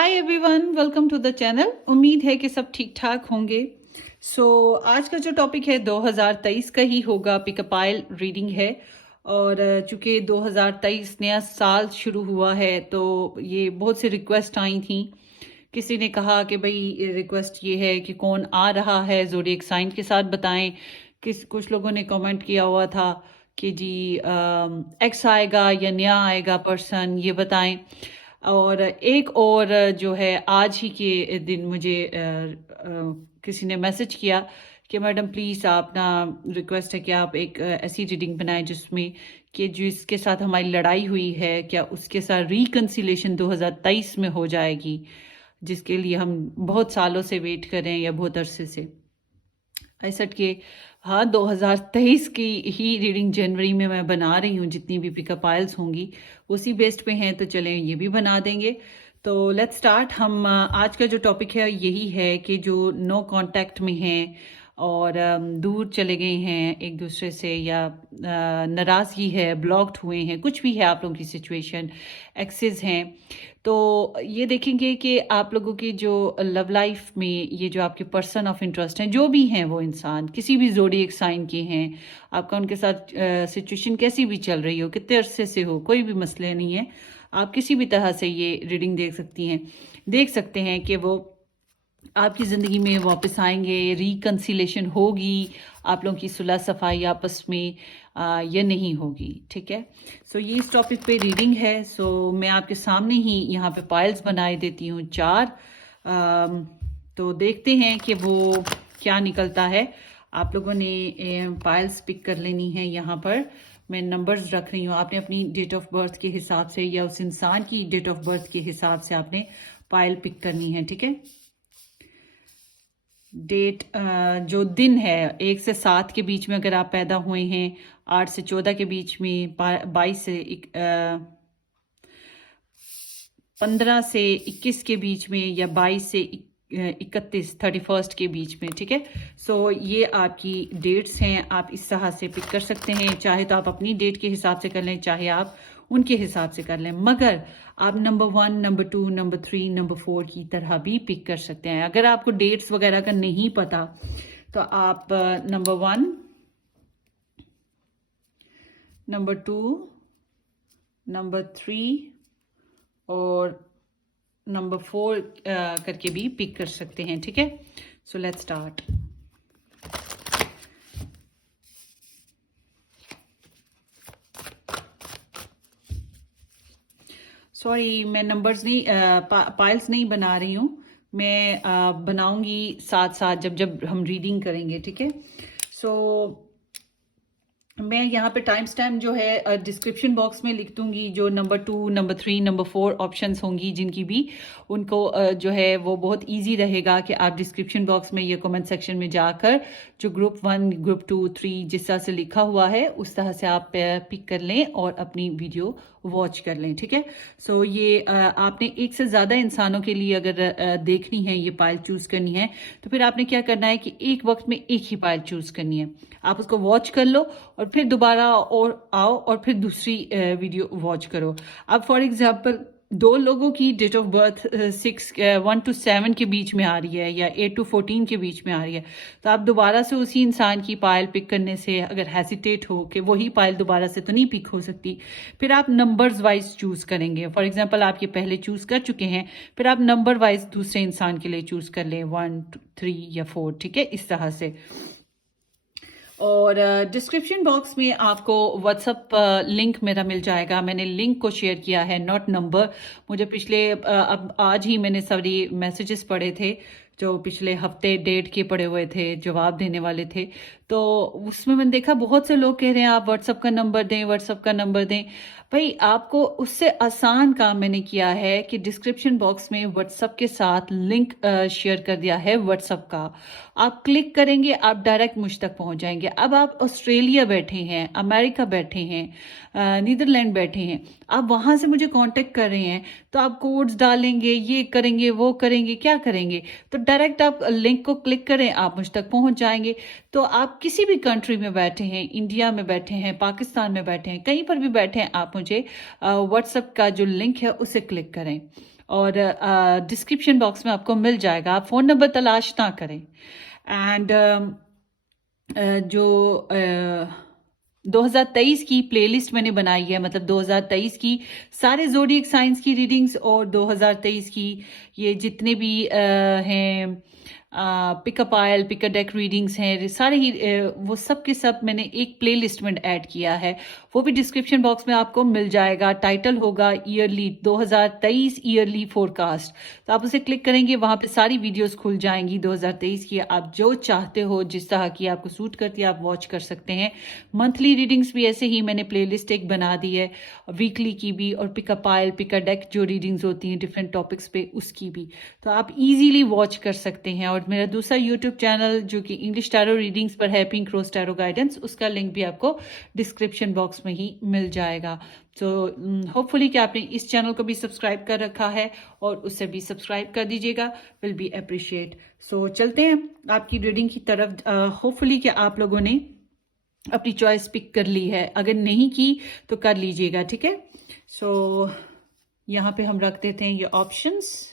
Hi everyone, welcome to the channel. उम्मीद है कि सब ठीक ठाक होंगे। आज का जो टॉपिक है 2023 का ही होगा। पिकअप आइल रीडिंग है और चूंकि 2023 नया साल शुरू हुआ है तो ये बहुत सी रिक्वेस्ट आई थी। किसी ने कहा कि भाई रिक्वेस्ट ये है कि कौन आ रहा है ज़ोडिएक साइन के साथ बताएं। कुछ लोगों ने कमेंट किया हुआ था कि जी एक्स आएगा या नया आएगा पर्सन, ये बताएं। और एक और जो है आज ही के दिन मुझे किसी ने मैसेज किया कि मैडम प्लीज़ आप ना, रिक्वेस्ट है कि आप एक ऐसी रीडिंग बनाएं जिसमें कि जिसके साथ हमारी लड़ाई हुई है क्या उसके साथ रिकन्सिलेशन 2023 में हो जाएगी, जिसके लिए हम बहुत सालों से वेट कर रहे हैं या बहुत अरसे से। ऐसा के हाँ, 2023 की ही रीडिंग जनवरी में मैं बना रही हूँ। जितनी भी पिकअप आइल्स होंगी उसी बेस्ड पे हैं, तो चलें ये भी बना देंगे। तो लेट्स स्टार्ट। हम आज का जो टॉपिक है यही है कि जो नो कांटेक्ट में हैं और दूर चले गए हैं एक दूसरे से, या नाराज़गी है, ब्लॉक्ड हुए हैं, कुछ भी है आप लोगों की सिचुएशन, एक्सेस हैं, तो ये देखेंगे कि आप लोगों की जो लव लाइफ में ये जो आपके पर्सन ऑफ इंटरेस्ट हैं, जो भी हैं वो इंसान किसी भी ज़ोडिएक साइन के हैं, आपका उनके साथ सिचुएशन कैसी भी चल रही हो, कितने अरसे से हो, कोई भी मसले नहीं है, आप किसी भी तरह से ये रीडिंग देख सकते हैं कि वो आपकी ज़िंदगी में वापस आएंगे, रिकन्सिलेशन होगी, आप लोगों की सुलह सफाई आपस में या नहीं होगी। ठीक है, ये इस टॉपिक पे रीडिंग है। मैं आपके सामने ही यहाँ पे पाइल्स बनाए देती हूँ 4। तो देखते हैं कि वो क्या निकलता है। आप लोगों ने पाइल्स पिक कर लेनी है। यहाँ पर मैं नंबर्स रख रही हूँ, आपने अपनी डेट ऑफ बर्थ के हिसाब से या उस इंसान की डेट ऑफ बर्थ के हिसाब से आपने पाइल पिक करनी है। ठीक है, डेट जो दिन है 1 से 7 के बीच में अगर आप पैदा हुए हैं, 8 से 14 के बीच में, 22 से 15 से 21 के बीच में, या 22 से 31 31 के बीच में। ठीक है, ये आपकी डेट्स हैं, आप इस तरह से पिक कर सकते हैं। चाहे तो आप अपनी डेट के हिसाब से कर लें, चाहे आप उनके हिसाब से कर लें, मगर आप नंबर 1, नंबर 2, नंबर 3, नंबर 4 की तरह भी पिक कर सकते हैं। अगर आपको डेट्स वगैरह का नहीं पता तो आप नंबर 1, नंबर 2, नंबर 3 और नंबर 4 करके भी पिक कर सकते हैं। ठीक है, लेट्स स्टार्ट। सॉरी, मैं नंबर्स नहीं पाइल्स नहीं बना रही हूँ, मैं बनाऊंगी साथ साथ जब जब हम रीडिंग करेंगे। ठीक है, मैं यहाँ पे टाइम स्टैम्प जो है डिस्क्रिप्शन बॉक्स में लिख दूंगी। जो नंबर 2, नंबर 3, नंबर 4 ऑप्शंस होंगी जिनकी भी, उनको जो है वो बहुत इजी रहेगा कि आप डिस्क्रिप्शन बॉक्स में या कमेंट सेक्शन में जाकर जो ग्रुप 1, ग्रुप 2, 3 जिस तरह से लिखा हुआ है उस तरह से आप पिक कर लें और अपनी वीडियो वॉच कर लें। ठीक है, ये आपने एक से ज़्यादा इंसानों के लिए अगर देखनी है, ये पाइल चूज़ करनी है, तो फिर आपने क्या करना है कि एक वक्त में एक ही पाइल चूज़ करनी है। आप उसको वॉच कर लो और फिर दोबारा और आओ और फिर दूसरी वीडियो वॉच करो। अब फॉर एग्जांपल 2 लोगों की डेट ऑफ बर्थ 1 to 7 के बीच में आ रही है या 8 to 14 के बीच में आ रही है, तो आप दोबारा से उसी इंसान की पायल पिक करने से अगर हेसिटेट हो कि वही पायल दोबारा से तो नहीं पिक हो सकती, फिर आप नंबर्स वाइज चूज़ करेंगे। फॉर एग्जांपल आप ये पहले चूज़ कर चुके हैं, फिर आप नंबर वाइज दूसरे इंसान के लिए चूज़ कर लें, 1, 2, 3 या 4। ठीक है, इस तरह से। और डिस्क्रिप्शन बॉक्स में आपको व्हाट्सअप लिंक मेरा मिल जाएगा। मैंने लिंक को शेयर किया है, नॉट नंबर। मुझे पिछले अब आज ही मैंने सारी मैसेजेस पढ़े थे जो पिछले हफ्ते डेट के पड़े हुए थे, जवाब देने वाले थे, तो उसमें मैंने देखा बहुत से लोग कह रहे हैं आप व्हाट्सअप का नंबर दें, व्हाट्सअप का नंबर दें। भाई, आपको उससे आसान काम मैंने किया है कि डिस्क्रिप्शन बॉक्स में व्हाट्सअप के साथ लिंक शेयर कर दिया है व्हाट्सअप का। आप क्लिक करेंगे, आप डायरेक्ट मुझ तक पहुंच जाएंगे। अब आप ऑस्ट्रेलिया बैठे हैं, अमेरिका बैठे हैं, नीदरलैंड बैठे हैं, आप वहां से मुझे कांटेक्ट कर रहे हैं, तो आप कोड्स डालेंगे, ये करेंगे, वो करेंगे, क्या करेंगे, तो डायरेक्ट आप लिंक को क्लिक करें, आप मुझ तक पहुंच जाएंगे। तो आप किसी भी कंट्री में बैठे हैं, इंडिया में बैठे हैं, पाकिस्तान में बैठे हैं, कहीं पर भी बैठे हैं, आप मुझे व्हाट्सएप का जो लिंक है उसे क्लिक करें और डिस्क्रिप्शन बॉक्स में आपको मिल जाएगा, आप फ़ोन नंबर तलाश ना करें। एंड जो 2023 की प्लेलिस्ट मैंने बनाई है, मतलब 2023 की सारे ज़ोडिएक साइंस की रीडिंग्स और 2023 की ये जितने भी हैं pick a pile pick a deck readings हैं, सारे ही वो सब के सब मैंने एक प्लेलिस्ट में ऐड किया है। वो भी डिस्क्रिप्शन बॉक्स में आपको मिल जाएगा। टाइटल होगा ईयरली 2023 ईयरली फोरकास्ट। तो आप उसे क्लिक करेंगे, वहां पे सारी वीडियोस खुल जाएंगी 2023 की। आप जो चाहते हो, जिस तरह की आपको सूट करती है, आप वॉच कर सकते हैं। मंथली रीडिंग्स भी ऐसे ही मैंने प्लेलिस्ट एक बना दी है, वीकली की भी, और pick a pile pick a deck जो रीडिंग्स होती हैं डिफरेंट टॉपिक्स पे, उसकी भी। तो आप इजीली वॉच कर सकते हैं। और मेरा दूसरा यूट्यूब चैनल जो कि इंग्लिश टैरो रीडिंग्स पर है, पिंक रोज टैरो गाइडेंस, उसका लिंक भी आपको डिस्क्रिप्शन बॉक्स में ही मिल जाएगा। तो होपफुली कि आपने इस चैनल को भी सब्सक्राइब कर रखा है और उसे भी सब्सक्राइब कर दीजिएगा, विल बी अप्रिशिएट। सो चलते हैं आपकी रीडिंग की तरफ। होपफुली कि आप लोगों ने अपनी चॉइस पिक कर ली है, अगर नहीं की तो कर लीजिएगा, ठीक है। सो यहाँ पे हम रख देते हैं ये ऑप्शंस,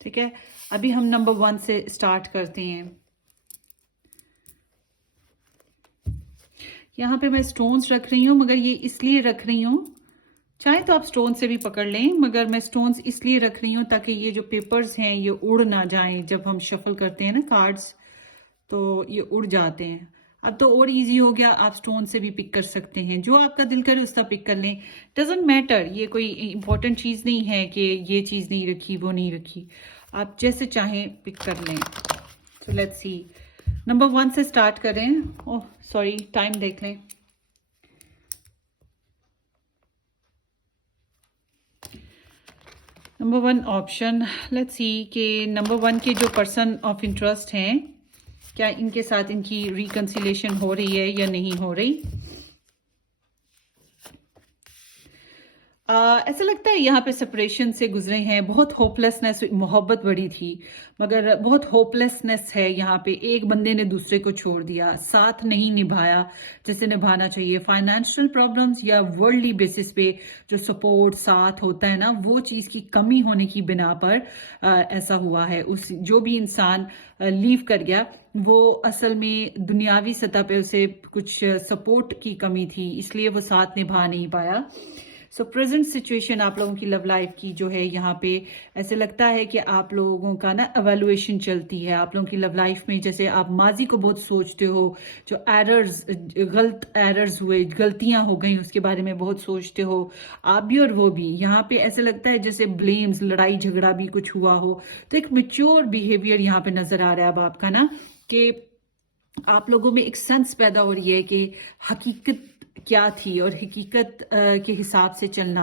ठीक है। अभी हम नंबर 1 से स्टार्ट करते हैं। यहाँ पे मैं स्टोन्स रख रही हूँ, मगर ये इसलिए रख रही हूँ, चाहे तो आप स्टोन से भी पकड़ लें, मगर मैं स्टोन्स इसलिए रख रही हूँ ताकि ये जो पेपर्स हैं ये उड़ ना जाएं। जब हम शफल करते हैं ना कार्ड्स, तो ये उड़ जाते हैं। अब तो और इजी हो गया, आप स्टोन से भी पिक कर सकते हैं, जो आपका दिल करे उसका पिक कर लें। डजेंट मैटर, ये कोई इंपॉर्टेंट चीज़ नहीं है कि ये चीज़ नहीं रखी वो नहीं रखी, आप जैसे चाहें पिक कर लें। तो लेट्स सी, नंबर 1 से स्टार्ट करें। ओह सॉरी, टाइम देख लें। नंबर 1 ऑप्शन, लेट्स सी कि नंबर 1 के जो पर्सन ऑफ इंटरेस्ट हैं, क्या इनके साथ इनकी रिकंसिलेशन हो रही है या नहीं हो रही। ऐसा लगता है यहाँ पे सेपरेशन से गुजरे हैं, बहुत होपलेसनेस, मोहब्बत बड़ी थी मगर बहुत होपलेसनेस है यहाँ पे। एक बंदे ने दूसरे को छोड़ दिया, साथ नहीं निभाया जैसे निभाना चाहिए। फाइनेंशियल प्रॉब्लम्स या वर्ल्डली बेसिस पे जो सपोर्ट साथ होता है ना, वो चीज़ की कमी होने की बिना पर ऐसा हुआ है। उस जो भी इंसान लीव कर गया, वो असल में दुनियावी सतह पे उसे कुछ सपोर्ट की कमी थी, इसलिए वो साथ निभा नहीं पाया। सो प्रेजेंट सिचुएशन आप लोगों की लव लाइफ की जो है, यहाँ पे ऐसे लगता है कि आप लोगों का ना एवेलुएशन चलती है आप लोगों की लव लाइफ में। जैसे आप माजी को बहुत सोचते हो, जो एरर्स, गलत एरर्स हुए, गलतियां हो गई, उसके बारे में बहुत सोचते हो आप भी और वो भी। यहाँ पे ऐसे लगता है जैसे ब्लेम्स, लड़ाई झगड़ा भी कुछ हुआ हो। तो एक मेच्योर बिहेवियर यहाँ पे नजर आ रहा है अब आपका ना, कि आप लोगों में एक सेंस पैदा हो रही है कि हकीकत क्या थी और हकीकत के हिसाब से चलना।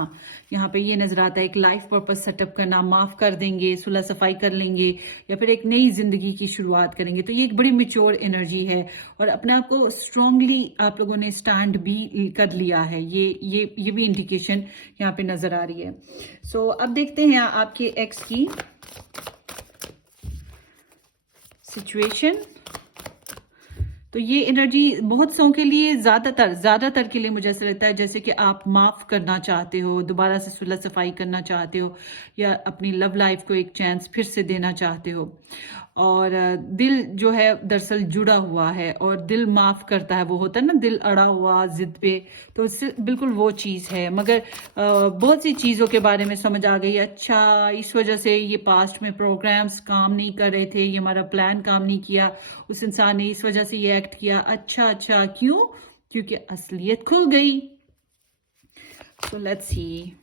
यहाँ पे ये नजर आता है, एक लाइफ पर्पस सेटअप करना, माफ कर देंगे, सुलह सफाई कर लेंगे, या फिर एक नई जिंदगी की शुरुआत करेंगे। तो ये एक बड़ी मेच्योर एनर्जी है और अपने आप को स्ट्रांगली आप लोगों ने स्टैंड भी कर लिया है। ये भी इंडिकेशन यहाँ पे नजर आ रही है। सो अब देखते हैं आपके एक्स की सिचुएशन। तो ये एनर्जी बहुत सौ के लिए, ज्यादातर के लिए मुझे ऐसा लगता है जैसे कि आप माफ करना चाहते हो, दोबारा से सुलह सफाई करना चाहते हो, या अपनी लव लाइफ को एक चांस फिर से देना चाहते हो। और दिल जो है दरअसल जुड़ा हुआ है, और दिल माफ करता है, वो होता है ना दिल अड़ा हुआ जिद पे, तो इससे बिल्कुल वो चीज है। मगर बहुत सी चीजों के बारे में समझ आ गई, अच्छा इस वजह से ये पास्ट में प्रोग्राम्स काम नहीं कर रहे थे, ये हमारा प्लान काम नहीं किया, उस इंसान ने इस वजह से ये एक्ट किया। अच्छा अच्छा, क्यों? क्योंकि असलियत खुल गई। सो लेट्स सी,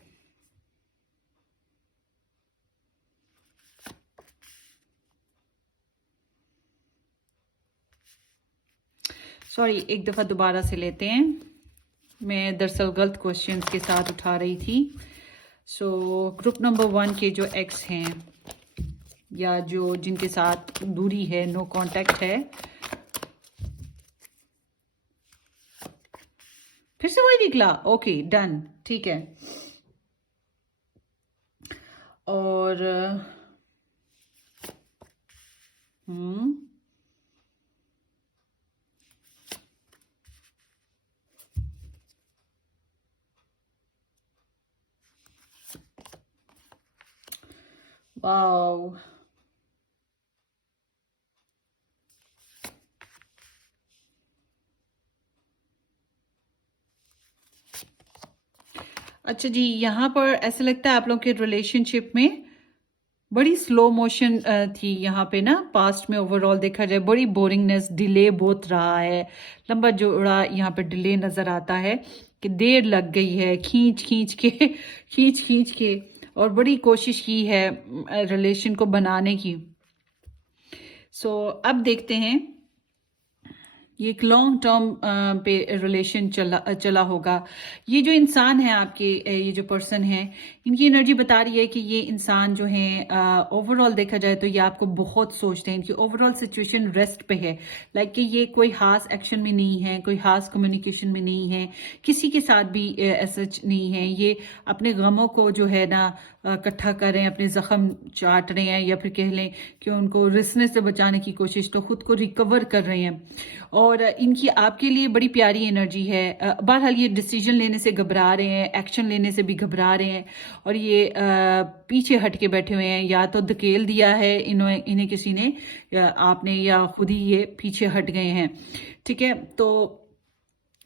सॉरी एक दफा दोबारा से लेते हैं, मैं दरअसल गलत क्वेश्चंस के साथ उठा रही थी। सो ग्रुप नंबर 1 के जो एक्स हैं, या जो जिनके साथ दूरी है, नो कांटेक्ट है, फिर से वही निकला। ओके डन, ठीक है। और हम्म वाओ। अच्छा जी, यहाँ पर ऐसा लगता है आप लोग के रिलेशनशिप में बड़ी स्लो मोशन थी यहाँ पे ना। पास्ट में ओवरऑल देखा जाए बड़ी बोरिंगनेस, डिले बहुत रहा है, लंबा जोड़ा यहाँ पे डिले नजर आता है कि देर लग गई है, खींच खींच के खींच खींच के, और बड़ी कोशिश की है रिलेशन को बनाने की। सो अब देखते हैं, ये एक लॉन्ग टर्म पे रिलेशन चला होगा। ये जो इंसान है आपके, ये जो पर्सन है, इनकी एनर्जी बता रही है कि ये इंसान जो है ओवरऑल देखा जाए तो ये आपको बहुत सोचते हैं। इनकी ओवरऑल सिचुएशन रेस्ट पे है, लाइक कि ये कोई खास एक्शन में नहीं है, कोई खास कम्युनिकेशन में नहीं है, किसी के साथ भी ऐसा नहीं है। ये अपने गमों को जो है ना इकट्ठा कर रहे हैं, अपने जख्म चाट रहे हैं, या फिर कह लें कि उनको रिसने से बचाने की कोशिश, तो खुद को रिकवर कर रहे हैं। और इनकी आपके लिए बड़ी प्यारी एनर्जी है। बहरहाल ये डिसीजन लेने से घबरा रहे हैं, एक्शन लेने से भी घबरा रहे हैं, और ये पीछे हट के बैठे हुए हैं। या तो धकेल दिया है इन्हें किसी ने, या आपने, या खुद ही ये पीछे हट गए हैं। ठीक है, तो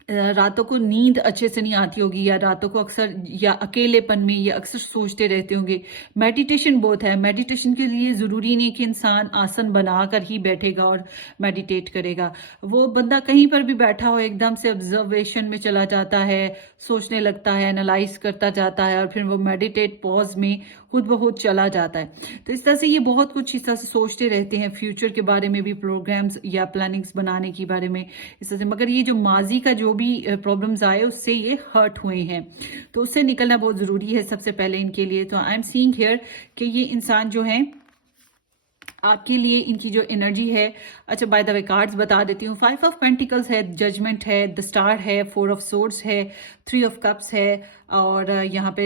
रातों को नींद अच्छे से नहीं आती होगी, या रातों को अक्सर, या अकेलेपन में ये अक्सर सोचते रहते होंगे। मेडिटेशन बहुत है। मेडिटेशन के लिए ज़रूरी नहीं कि इंसान आसन बनाकर ही बैठेगा और मेडिटेट करेगा। वो बंदा कहीं पर भी बैठा हो, एकदम से ऑब्जर्वेशन में चला जाता है, सोचने लगता है, एनालाइज करता जाता है, और फिर वो मेडिटेट पॉज में खुद ब खुद चला जाता है। तो इस तरह से ये बहुत कुछ इस तरह से सोचते रहते हैं, फ्यूचर के बारे में भी, प्रोग्राम्स या प्लानिंग्स बनाने के बारे में, इस तरह से। मगर ये जो माजी का जो भी प्रॉब्लम्स आए, उससे ये हर्ट हुए हैं, तो उससे निकलना बहुत ज़रूरी है सबसे पहले इनके लिए। तो आई एम सीइंग हियर कि ये इंसान जो है आपके लिए, इनकी जो एनर्जी है, अच्छा बाय द वे कार्ड्स बता देती हूँ। 5 ऑफ पेंटिकल्स है, जजमेंट है, द स्टार है, 4 ऑफ सोर्ड्स है, 3 ऑफ कप्स है, और यहाँ पे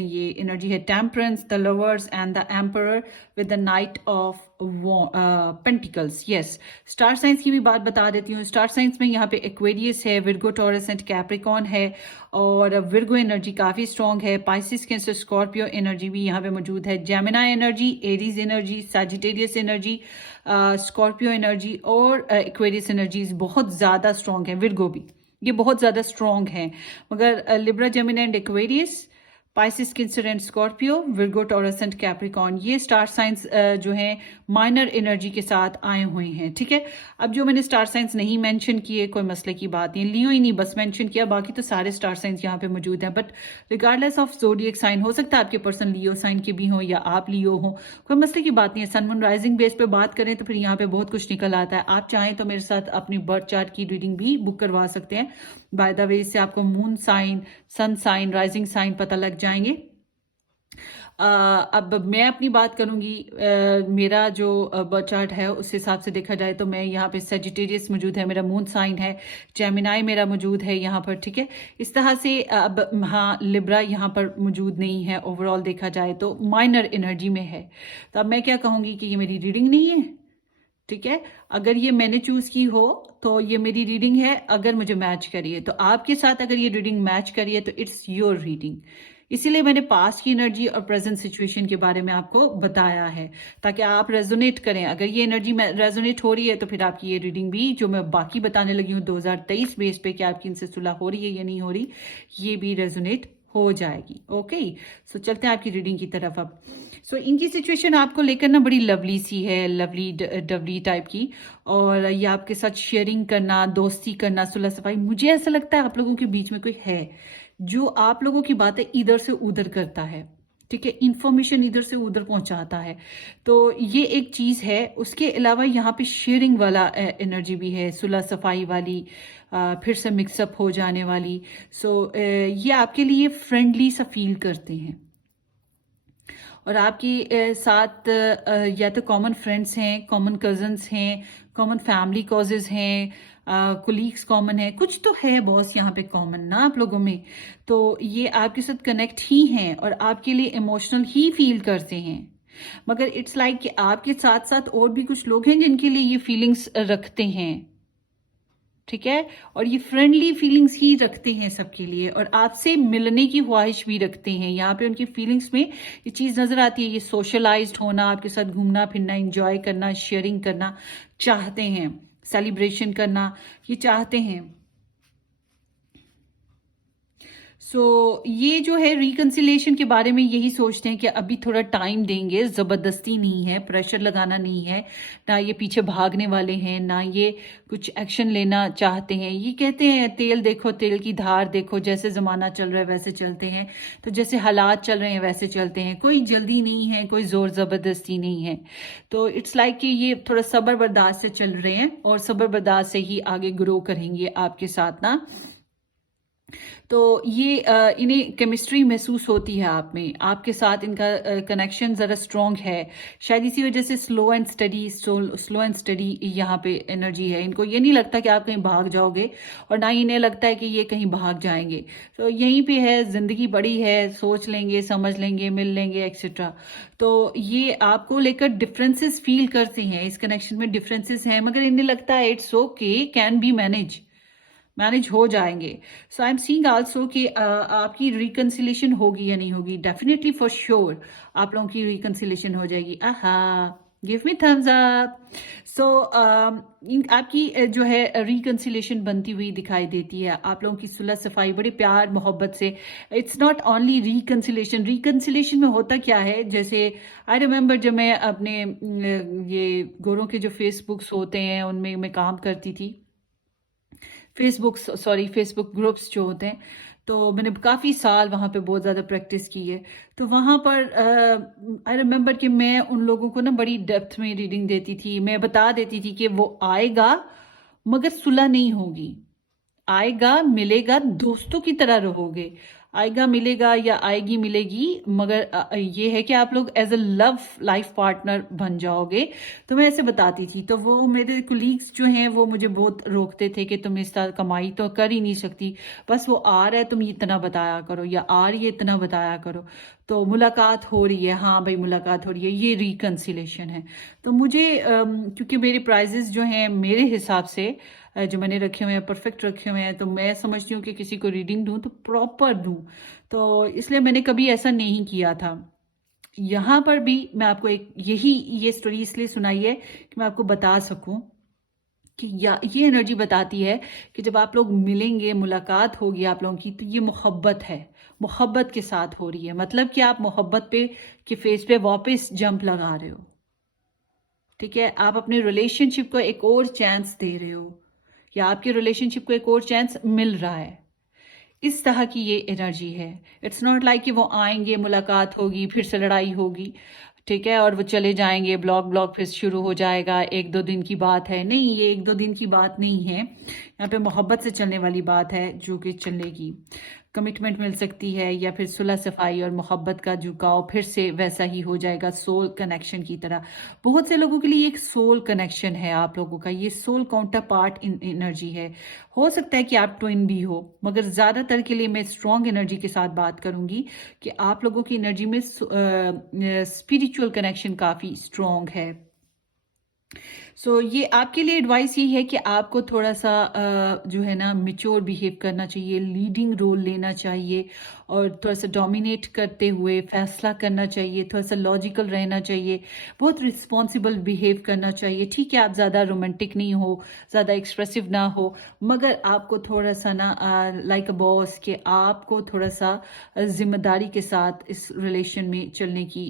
ये एनर्जी है temperance, the lovers and the emperor with the night of pentacles. Yes, star signs की भी बात बता देती हूँ। स्टार साइंस में यहाँ पे एक्वेरियस है, विर्गो, टॉरस एंड कैप्रिकॉन है, और विर्गो एनर्जी काफ़ी स्ट्रॉन्ग है। पाइसिस, कैंसर, स्कॉर्पियो एनर्जी भी यहाँ पे मौजूद है। Gemini energy, Aries energy, Sagittarius energy, Scorpio energy और एक्वेरियस एनर्जीज बहुत ज़्यादा स्ट्रॉन्ग है। विर्गो भी ये बहुत ज़्यादा स्ट्रॉन्ग है। मगर Libra, Gemini and Aquarius, Pisces, cancer and Scorpio, Virgo, taurus and Capricorn, ये स्टार साइंस जो हैं माइनर एनर्जी के साथ आए हुए हैं। ठीक है, अब जो मैंने स्टार साइंस नहीं मेंशन किए, कोई मसले की बात नहीं, लियो ही नहीं बस मेंशन किया, बाकी तो सारे स्टार साइंस यहाँ पे मौजूद हैं। But regardless of zodiac sign, हो सकता है आपके पर्सन लियो साइन के भी हों या आप लियो हो, कोई मसले की बात नहीं है। सन मून राइजिंग बेस पे बात करें तो फिर यहाँ पे बहुत कुछ निकल आता है। आप चाहें तो मेरे साथ अपनी बर्थ चार्ट की रीडिंग भी बुक करवा सकते हैं। बाय द वे, इससे आपको moon sign, sun sign, rising sign पता लग जाएंगे। अब मैं अपनी बात करूंगी। मेरा जो बर्थ चार्ट है उस हिसाब से देखा जाए तो मैं यहाँ पे सेजिटेरियस मौजूद है, मेरा मून साइन है। जेमिनाई मेरा मौजूद है यहाँ पर। ठीक है, इस तरह से अब हाँ, लिब्रा यहाँ पर मौजूद नहीं है। ओवरऑल देखा जाए तो माइनर एनर्जी में है। तो अब मैं क्या कहूँगी कि ये मेरी रीडिंग नहीं है। ठीक है, अगर ये मैंने चूज की हो तो ये मेरी रीडिंग है। अगर मुझे मैच करिए तो आपके साथ, अगर ये रीडिंग मैच करिए तो इट्स योर रीडिंग। इसीलिए मैंने पास्ट की एनर्जी और प्रेजेंट सिचुएशन के बारे में आपको बताया है, ताकि आप रेजोनेट करें। अगर ये एनर्जी में रेजोनेट हो रही है तो फिर आपकी ये रीडिंग भी, जो मैं बाकी बताने लगी हूँ 2023 बेस पे कि आपकी इनसे सुलह हो रही है या नहीं हो रही, ये भी रेजोनेट हो जाएगी। ओके, सो चलते हैं आपकी रीडिंग की तरफ अब। सो इनकी सिचुएशन आपको लेकर ना बड़ी लवली सी है, लवली डवली टाइप की, और ये आपके साथ शेयरिंग करना, दोस्ती करना, सुलह सफाई। मुझे ऐसा लगता है आप लोगों के बीच में कोई है जो आप लोगों की बातें इधर से उधर करता है। ठीक है, इंफॉर्मेशन इधर से उधर पहुंचाता है। तो ये एक चीज है। उसके अलावा यहाँ पे शेयरिंग वाला एनर्जी भी है, सुलह सफाई वाली, फिर से मिक्सअप हो जाने वाली। सो ये आपके लिए फ्रेंडली सा फील करते हैं, और आपके साथ या तो कॉमन फ्रेंड्स हैं, कॉमन कजन्स हैं, कॉमन फैमिली कॉजेज हैं, कोलीग्स कॉमन है, कुछ तो है बॉस यहाँ पे कॉमन ना आप लोगों में। तो ये आपके साथ कनेक्ट ही हैं और आपके लिए इमोशनल ही फील करते हैं। मगर इट्स लाइक कि आपके साथ साथ और भी कुछ लोग हैं जिनके लिए ये फीलिंग्स रखते हैं। ठीक है, और ये फ्रेंडली फीलिंग्स ही रखते हैं सबके लिए, और आपसे मिलने की ख्वाहिश भी रखते हैं। यहाँ पे उनकी फीलिंग्स में ये चीज़ नज़र आती है, ये सोशलाइज्ड होना, आपके साथ घूमना फिरना, एंजॉय करना, शेयरिंग करना चाहते हैं, सेलिब्रेशन करना ये चाहते हैं। ये जो है रिकंसिलिएशन के बारे में यही सोचते हैं कि अभी थोड़ा टाइम देंगे, ज़बरदस्ती नहीं है, प्रेशर लगाना नहीं है, ना ये पीछे भागने वाले हैं, ना ये कुछ एक्शन लेना चाहते हैं। ये कहते हैं तेल देखो, तेल की धार देखो, जैसे ज़माना चल रहा है वैसे चलते हैं, तो जैसे हालात चल रहे हैं वैसे चलते हैं, कोई जल्दी नहीं है, कोई ज़ोर ज़बरदस्ती नहीं है। तो इट्स लाइक कि ये थोड़ा सब्र बर्दाश्त से चल रहे हैं, और सब्र बर्दाश्त से ही आगे ग्रो करेंगे आपके साथ ना। तो ये इन्हें केमिस्ट्री महसूस होती है आप में, आपके साथ इनका कनेक्शन ज़रा स्ट्रॉन्ग है। शायद इसी वजह से स्लो एंड स्टडी यहाँ पे एनर्जी है। इनको ये नहीं लगता कि आप कहीं भाग जाओगे, और ना ही इन्हें लगता है कि ये कहीं भाग जाएंगे। तो यहीं पे है, ज़िंदगी बड़ी है, सोच लेंगे, समझ लेंगे, मिल लेंगे एक्सेट्रा। तो ये आपको लेकर डिफरेंसेस फील करते हैं, इस कनेक्शन में डिफरेंसेस हैं, मगर इन्हें लगता है it's okay, can be manage हो जाएंगे। सो आई एम सीइंग आल्सो कि आपकी रिकंसिलेशन होगी या नहीं होगी। डेफिनेटली फॉर श्योर आप लोगों की रिकंसिलेशन हो जाएगी। आहा, गिव मी थम्स अप। सो आपकी जो है रिकंसिलेशन बनती हुई दिखाई देती है, आप लोगों की सुलह सफाई बड़े प्यार मोहब्बत से। इट्स नॉट ओनली रिकंसिलेशन में होता क्या है, जैसे आई रिमेम्बर जब मैं अपने ये गोरों के जो फेसबुक्स होते हैं उनमें मैं काम करती थी, फेसबुक ग्रुप्स जो होते हैं, तो मैंने काफ़ी साल वहाँ पे बहुत ज़्यादा प्रैक्टिस की है। तो वहाँ पर आई रिमेम्बर कि मैं उन लोगों को ना बड़ी डेप्थ में रीडिंग देती थी, मैं बता देती थी कि वो आएगा मगर सुलह नहीं होगी, आएगा मिलेगा, दोस्तों की तरह रहोगे, आएगा मिलेगा या आएगी मिलेगी, मगर ये है कि आप लोग as a love life partner बन जाओगे। तो मैं ऐसे बताती थी, तो वो मेरे कुलीग्स जो हैं वो मुझे बहुत रोकते थे कि तुम इस तरह कमाई तो कर ही नहीं सकती, बस वो आ रहा है तुम इतना बताया करो, या आ रही है इतना बताया करो। तो मुलाकात हो रही है, हाँ भाई मुलाकात हो रही है, ये रिकंसिलेशन है। तो मुझे क्योंकि मेरे प्राइजेस जो हैं मेरे हिसाब से जो मैंने रखे हुए हैं परफेक्ट रखे हुए हैं, तो मैं समझती हूँ कि किसी को रीडिंग दूँ तो प्रॉपर दूँ। तो इसलिए मैंने कभी ऐसा नहीं किया था। यहाँ पर भी मैं आपको ये स्टोरी इसलिए सुनाई है कि मैं आपको बता सकूं कि ये एनर्जी बताती है कि जब आप लोग मिलेंगे, मुलाकात होगी आप लोगों की, तो ये मोहब्बत है, मोहब्बत के साथ हो रही है। मतलब कि आप मोहब्बत पे के फेस पे वापस जंप लगा रहे हो, ठीक है, आप अपने रिलेशनशिप को एक और चांस दे रहे हो, या आपके रिलेशनशिप को एक और चांस मिल रहा है। इस तरह की ये एनर्जी है। इट्स नॉट लाइक कि वो आएंगे, मुलाकात होगी, फिर से लड़ाई होगी, ठीक है, और वो चले जाएंगे, ब्लॉग फिर शुरू हो जाएगा, एक दो दिन की बात है। नहीं, ये एक दो दिन की बात नहीं है, यहाँ पे मोहब्बत से चलने वाली बात है जो कि चलेगी। कमिटमेंट मिल सकती है, या फिर सुलह सफाई और मोहब्बत का झुकाव फिर से वैसा ही हो जाएगा, सोल कनेक्शन की तरह। बहुत से लोगों के लिए एक सोल कनेक्शन है आप लोगों का, ये soul counterpart in energy है। हो सकता है कि आप ट्विन भी हो, मगर ज़्यादातर के लिए मैं स्ट्रॉन्ग एनर्जी के साथ बात करूंगी कि आप लोगों की एनर्जी में स्पिरिचुअल कनेक्शन काफ़ी स्ट्रॉन्ग है। ये आपके लिए एडवाइस ये है कि आपको थोड़ा सा जो है ना मिच्योर बिहेव करना चाहिए, लीडिंग रोल लेना चाहिए, और थोड़ा सा डोमिनेट करते हुए फैसला करना चाहिए, थोड़ा सा लॉजिकल रहना चाहिए, बहुत रिस्पॉन्सिबल बिहेव करना चाहिए। ठीक है, आप ज़्यादा रोमांटिक नहीं हो, ज़्यादा एक्सप्रेसिव ना हो, मगर आपको थोड़ा सा ना लाइक अ बॉस कि आपको थोड़ा सा जिम्मेदारी के साथ इस रिलेशन में चलने की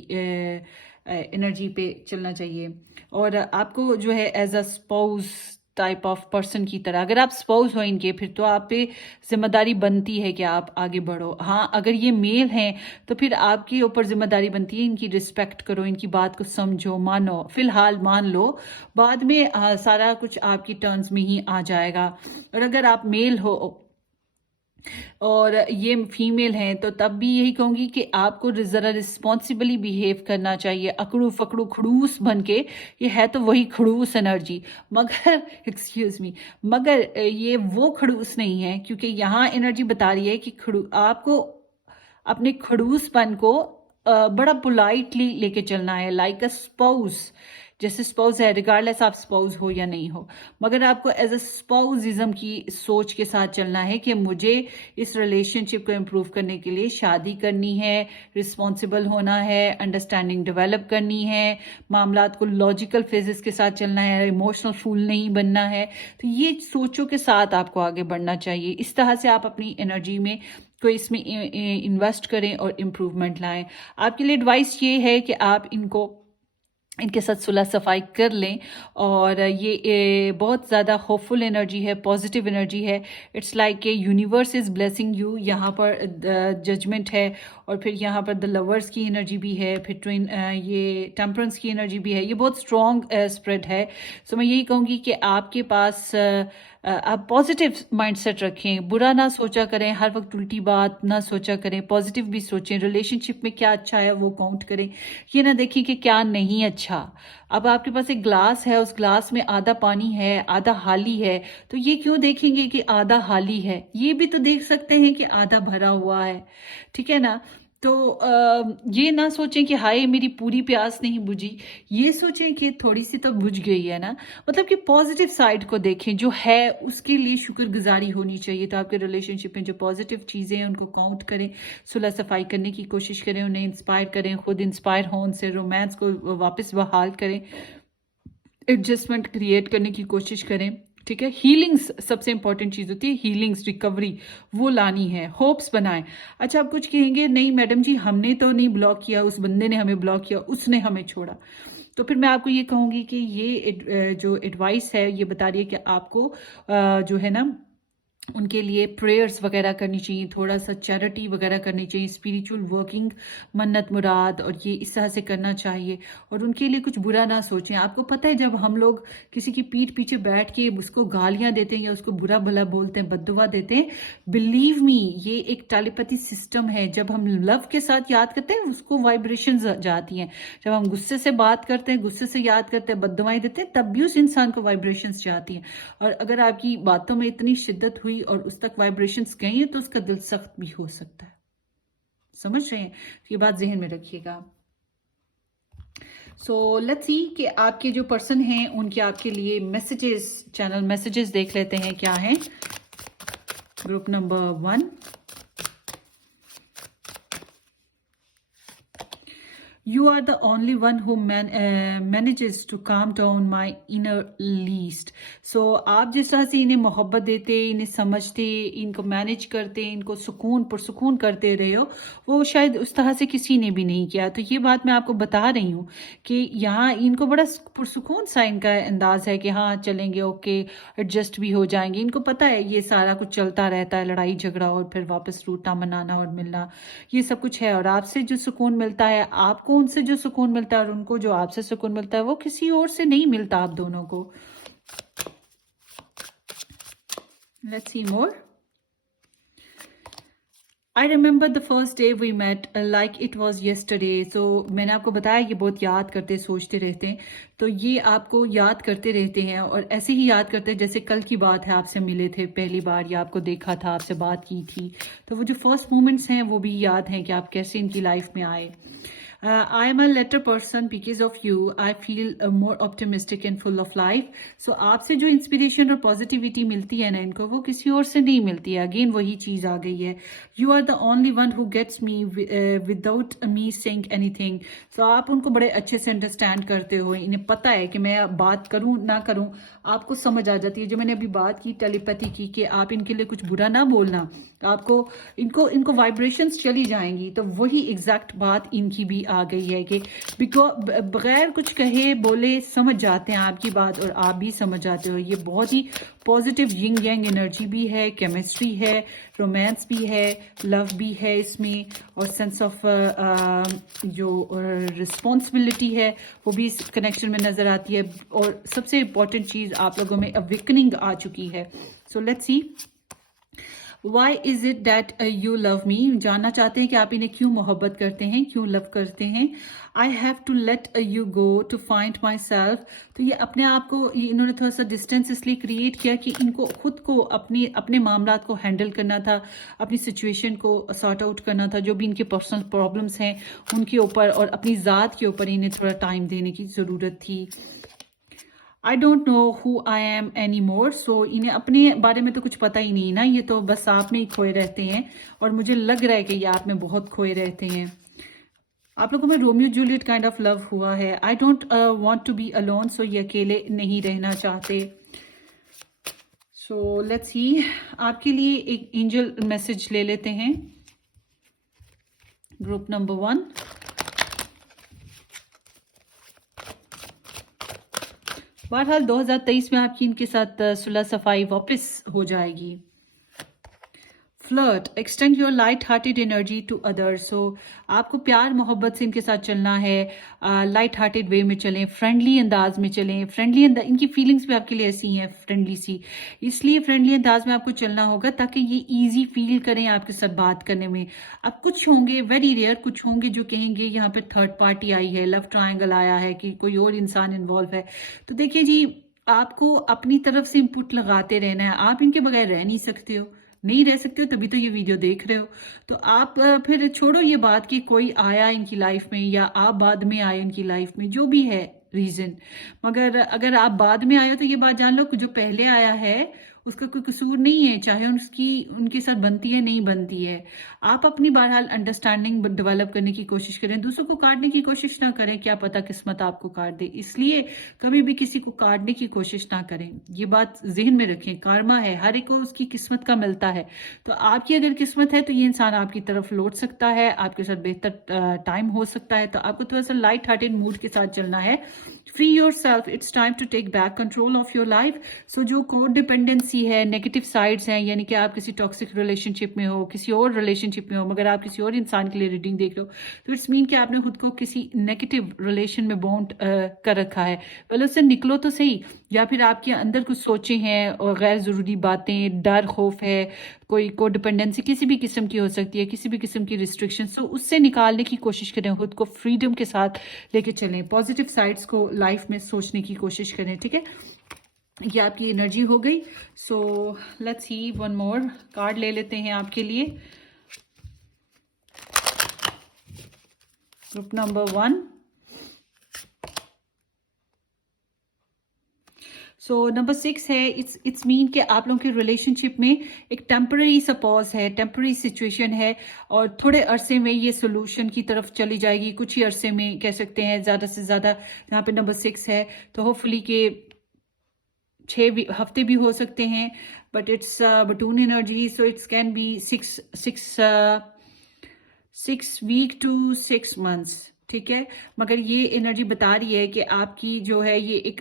एनर्जी पे चलना चाहिए। और आपको जो है as a spouse type of person की तरह, अगर आप स्पाउस हो इनके, फिर तो आप पे जिम्मेदारी बनती है कि आप आगे बढ़ो। हाँ, अगर ये मेल हैं तो फिर आपके ऊपर जिम्मेदारी बनती है, इनकी रिस्पेक्ट करो, इनकी बात को समझो, मानो, फिलहाल मान लो, बाद में सारा कुछ आपकी टर्न्स में ही आ जाएगा। और अगर आप मेल हो और ये फीमेल हैं, तो तब भी यही कहूंगी कि आपको ज़रा रिस्पॉन्सिबली बिहेव करना चाहिए, अकड़ू फकड़ू खड़ूस बन के। ये है तो वही खड़ूस एनर्जी, मगर एक्सक्यूज मी, मगर ये वो खड़ूस नहीं है, क्योंकि यहाँ एनर्जी बता रही है कि आपको अपने खड़ूसपन को बड़ा पोलाइटली लेके चलना है, लाइक अ स्पाउस, जैसे स्पाउस है, रिगार्डलेस आप स्पाउस हो या नहीं हो, मगर आपको एज अ स्पाउसिज्म की सोच के साथ चलना है कि मुझे इस रिलेशनशिप को इम्प्रूव करने के लिए शादी करनी है, रिस्पॉन्सिबल होना है, अंडरस्टैंडिंग डेवलप करनी है, मामलात को लॉजिकल फेजेस के साथ चलना है, इमोशनल फूल नहीं बनना है। तो ये सोचों के साथ आपको आगे बढ़ना चाहिए। इस तरह से आप अपनी एनर्जी में को इसमें इन्वेस्ट करें और इम्प्रूवमेंट लाएं। आपके लिए एडवाइस ये है कि आप इनके साथ सुलह सफाई कर लें। और ये बहुत ज़्यादा होपफुल एनर्जी है, पॉजिटिव एनर्जी है। इट्स लाइक के यूनिवर्स इज़ ब्लेसिंग यू। यहाँ पर जजमेंट है और फिर यहाँ पर द लवर्स की एनर्जी भी है, फिर ट्विन ये टेम्परेंस की एनर्जी भी है। ये बहुत स्ट्रॉन्ग स्प्रेड है। सो मैं यही कहूँगी कि आपके पास आप पॉजिटिव माइंडसेट रखें, बुरा ना सोचा करें, हर वक्त उल्टी बात ना सोचा करें, पॉजिटिव भी सोचें। रिलेशनशिप में क्या अच्छा है वो काउंट करें, ये ना देखिए कि क्या नहीं अच्छा। अब आपके पास एक ग्लास है, उस ग्लास में आधा पानी है, आधा खाली है, तो ये क्यों देखेंगे कि आधा खाली है, ये भी तो देख सकते हैं कि आधा भरा हुआ है। ठीक है ना? तो ये ना सोचें कि हाय मेरी पूरी प्यास नहीं बुझी, ये सोचें कि थोड़ी सी तो बुझ गई है ना। मतलब कि पॉजिटिव साइड को देखें, जो है उसके लिए शुक्रगुजारी होनी चाहिए। तो आपके रिलेशनशिप में जो पॉजिटिव चीज़ें हैं उनको काउंट करें, सुलह सफाई करने की कोशिश करें, उन्हें इंस्पायर करें, खुद इंस्पायर हों, उनसे रोमांस को वापस बहाल करें, एडजस्टमेंट क्रिएट करने की कोशिश करें। ठीक है, हीलिंग्स सबसे इंपॉर्टेंट चीज़ होती है, हीलिंग्स, रिकवरी वो लानी है, होप्स बनाएं। अच्छा, आप कुछ कहेंगे नहीं मैडम जी हमने तो नहीं ब्लॉक किया, उस बंदे ने हमें ब्लॉक किया, उसने हमें छोड़ा। तो फिर मैं आपको ये कहूँगी कि ये जो एडवाइस है ये बता रही है कि आपको जो है ना उनके लिए प्रेयर्स वगैरह करनी चाहिए, थोड़ा सा चैरिटी वगैरह करनी चाहिए, स्पिरिचुअल वर्किंग, मन्नत मुराद, और ये इस तरह से करना चाहिए। और उनके लिए कुछ बुरा ना सोचें। आपको पता है जब हम लोग किसी की पीठ पीछे बैठ के उसको गालियां देते हैं या उसको बुरा भला बोलते हैं, बद्दुआ देते हैं, बिलीव मी ये एक टेलीपैथी सिस्टम है। जब हम लव के साथ याद करते हैं उसको वाइब्रेशन जाती हैं, जब हम गुस्से से बात करते हैं, गुस्से से याद करते हैं, बद्दुआएं देते हैं, तब भी उस इंसान को वाइब्रेशंस जाती हैं। और अगर आपकी बातों में इतनी शिद्दत हुई और उस तक वाइब्रेशंस गई हैं तो उसका दिल सख्त भी हो सकता है। समझ रहे हैं? तो ये बात जहन में रखिएगा। सो लेट्स सी कि आपके जो पर्सन हैं उनके आपके लिए मैसेजेस, चैनल मैसेजेस देख लेते हैं क्या है। Group number 1, You are the only one who manages to calm down my inner least. So आप जिस तरह से इन्हें मोहब्बत देते, इन्हें समझते, इनको मैनेज करते, इनको सुकून पुरसुकून करते रहे हो, वो शायद उस तरह से किसी ने भी नहीं किया। तो ये बात मैं आपको बता रही हूँ कि यहाँ इनको बड़ा पुरसुकून सा इनका अंदाज है कि हाँ चलेंगे, ओके, एडजस्ट भी हो जाएंगे। इनको पता है ये सारा कुछ चलता रहता है, लड़ाई झगड़ा और फिर वापस रूठना मनाना और मिलना, ये सब कुछ है। और आपसे जो सुकून मिलता है, आपको उनसे जो सुकून मिलता है और उनको जो आपसे सुकून मिलता है, वो किसी और से नहीं मिलता आप दोनों को। Let's see more. I remember the first day we met like it was yesterday. So मैंने आपको बताया ये बहुत याद करते, सोचते रहते हैं, तो ये आपको याद करते रहते हैं और ऐसे ही याद करते हैं जैसे कल की बात है, आपसे मिले थे पहली बार या आपको देखा था, आपसे बात की थी। तो वो जो फर्स्ट मोमेंट्स हैं वो भी याद हैं कि आप कैसे इनकी लाइफ में आए। I am a latter person because of you. I feel more optimistic and full of life. So आपसे जो इंस्पिरेशन और पॉजिटिविटी मिलती है ना इनको, वो किसी और से नहीं मिलती है। अगेन वही चीज़ आ गई है, you are the only one who gets me without me saying anything. So आप उनको बड़े अच्छे से अंडरस्टैंड करते हो, इन्हें पता है कि मैं बात करूँ ना करूँ आपको समझ आ जाती है। जो मैंने अभी बात की टेलीपैथी की कि आप इनके लिए कुछ बुरा ना बोलना, आपको इनको वाइब्रेशंस चली जाएंगी। तो वही एग्जैक्ट बात इनकी भी आ गई है कि बगैर कुछ कहे बोले समझ जाते हैं आपकी बात और आप भी समझ जाते हो। ये बहुत ही पॉजिटिव यिंग यांग एनर्जी भी है, केमिस्ट्री है, रोमांस भी है, लव भी है इसमें, और सेंस ऑफ जो रिस्पॉन्सिबिलिटी है वो भी इस कनेक्शन में नजर आती है। और सबसे इम्पोर्टेंट चीज़, आप लोगों में अवेकनिंग आ चुकी है। So let's see why is it that you love me, जानना चाहते हैं कि आप इन्हें क्यों मोहब्बत करते हैं, क्यों लव करते हैं। I have to let you go to find myself, तो ये अपने आप को इन्होंने थोड़ा सा डिस्टेंस इसलिए क्रिएट किया कि इनको खुद को अपने मामलात को हैंडल करना था, अपनी सिचुएशन को सॉर्ट आउट करना था, जो भी इनके पर्सनल प्रॉब्लम्स हैं उनके ऊपर और अपनी ज़ात के ऊपर इन्हें थोड़ा टाइम देने की ज़रूरत थी। I don't know who I am anymore, so इन्हें अपने बारे में तो कुछ पता ही नहीं ना, ये तो बस आप में ही खोए रहते हैं और मुझे लग रहा है कि ये आप में बहुत खोए रहते हैं। आप लोगों में Romeo Juliet kind of love हुआ है। I don't want to be alone, so ये अकेले नहीं रहना चाहते। सो लेट्स सी, आपके लिए एक एंजल मैसेज ले लेते हैं, ग्रुप नंबर 1। बहरहाल 2023 में आपकी इनके साथ सुलह सफाई वापस हो जाएगी। Flirt, extend your light hearted energy to others, so आपको प्यार मोहब्बत से इनके साथ चलना है, लाइट हार्टेड वे में चलें, फ्रेंडली अंदाज में चलें। फ्रेंडली अंदाज, इनकी फीलिंग्स भी आपके लिए ऐसी हैं फ्रेंडली सी, इसलिए फ्रेंडली अंदाज में आपको चलना होगा ताकि ये इजी फील करें आपके साथ बात करने में। अब कुछ होंगे, वेरी रेयर कुछ होंगे जो कहेंगे यहाँ पे थर्ड पार्टी आई है, लव ट्रायंगल आया है, कि कोई और इंसान इन्वॉल्व है। तो देखिए जी, आपको अपनी तरफ से इनपुट लगाते रहना है, आप इनके बगैर रह नहीं सकते हो, नहीं रह सकते हो तभी तो ये वीडियो देख रहे हो। तो आप फिर छोड़ो ये बात कि कोई आया इनकी लाइफ में या आप बाद में आए इनकी लाइफ में, जो भी है रीजन, मगर अगर आप बाद में आए हो तो ये बात जान लो कि जो पहले आया है उसका कोई कसूर नहीं है, चाहे उसकी उनके साथ बनती है नहीं बनती है। आप अपनी बहरहाल अंडरस्टैंडिंग डेवलप करने की कोशिश करें, दूसरों को काटने की कोशिश ना करें, क्या पता किस्मत आपको काट दे, इसलिए कभी भी किसी को काटने की कोशिश ना करें। ये बात जहन में रखें, कार्मा है, हर एक को उसकी किस्मत का मिलता है। तो आपकी अगर किस्मत है तो ये इंसान आपकी तरफ लौट सकता है, आपके साथ बेहतर टाइम हो सकता है। तो आपको थोड़ा सा लाइट हार्टेड मूड के साथ चलना है। Free yourself, it's time to take back control of your life. So जो कोड डिपेंडेंसी है, नेगेटिव साइड्स हैं, यानी कि आप किसी टॉक्सिक रिलेशनशिप में हो, किसी और रिलेशनशिप में हो, मगर आप किसी और इंसान के लिए रीडिंग देख रहे हो, तो इट्स मीन कि आपने खुद को किसी नेगेटिव रिलेशन में बॉन्ड कर रखा है। वेल उससे निकलो तो सही, या फिर आपके अंदर कुछ सोचे हैं और गैर ज़रूरी बातें, डर खौफ है, कोई को डिपेंडेंसी किसी भी किस्म की हो सकती है, किसी भी किस्म की रिस्ट्रिक्शन, तो उससे निकालने की कोशिश करें, खुद को फ्रीडम के साथ लेके चलें, पॉजिटिव साइड्स को लाइफ में सोचने की कोशिश करें। ठीक है, ये आपकी एनर्जी हो गई। सो let's C, one more card ले लेते हैं आपके लिए, ग्रुप नंबर 1। सो नंबर 6 है, इट्स मीन कि आप लोगों के रिलेशनशिप में एक टेम्पररी सा पॉज है, टेम्पररी सिचुएशन है, और थोड़े अरसे में ये सोल्यूशन की तरफ चली जाएगी, कुछ ही अरसे में कह सकते हैं, ज़्यादा से ज़्यादा। यहाँ पे नंबर 6 है, तो होपफुली के 6 हफ्ते भी हो सकते हैं, but it's baton energy, so it's can be 6 week to 6 months. ठीक है, मगर ये एनर्जी बता रही है कि आपकी जो है ये एक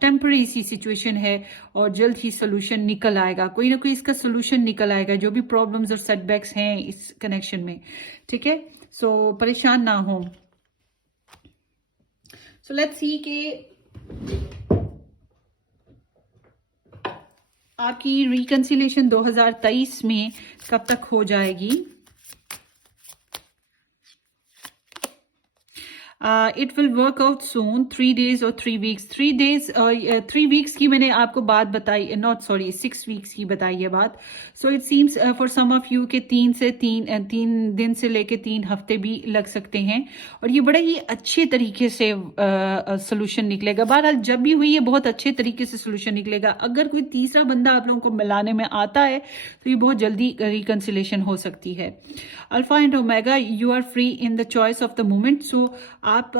टेम्पररी सी सिचुएशन है और जल्द ही सोल्यूशन निकल आएगा, कोई ना कोई इसका सोल्यूशन निकल आएगा, जो भी प्रॉब्लम्स और सेटबैक्स हैं इस कनेक्शन में। ठीक है, सो परेशान ना हो। सो लेट्स सी कि आपकी रिकंसिलेशन 2023 में कब तक हो जाएगी। It will work out soon, 3 days और 3 weeks, 3 days 3 weeks की मैंने आपको बात बताई, नॉट सॉरी 6 weeks की बताई है बात। So it seems for some of you के 3 दिन से लेके 3 हफ्ते भी लग सकते हैं, और ये बड़े ही अच्छे तरीके से सोल्यूशन निकलेगा। बहरहाल जब भी हुई ये बहुत अच्छे तरीके से सोल्यूशन निकलेगा। अगर कोई तीसरा बंदा आप लोगों को मिलाने में आता है तो ये बहुत जल्दी रिकंसिलेशन हो सकती है। Alpha and omega, you are free in the choice of the moment, so आप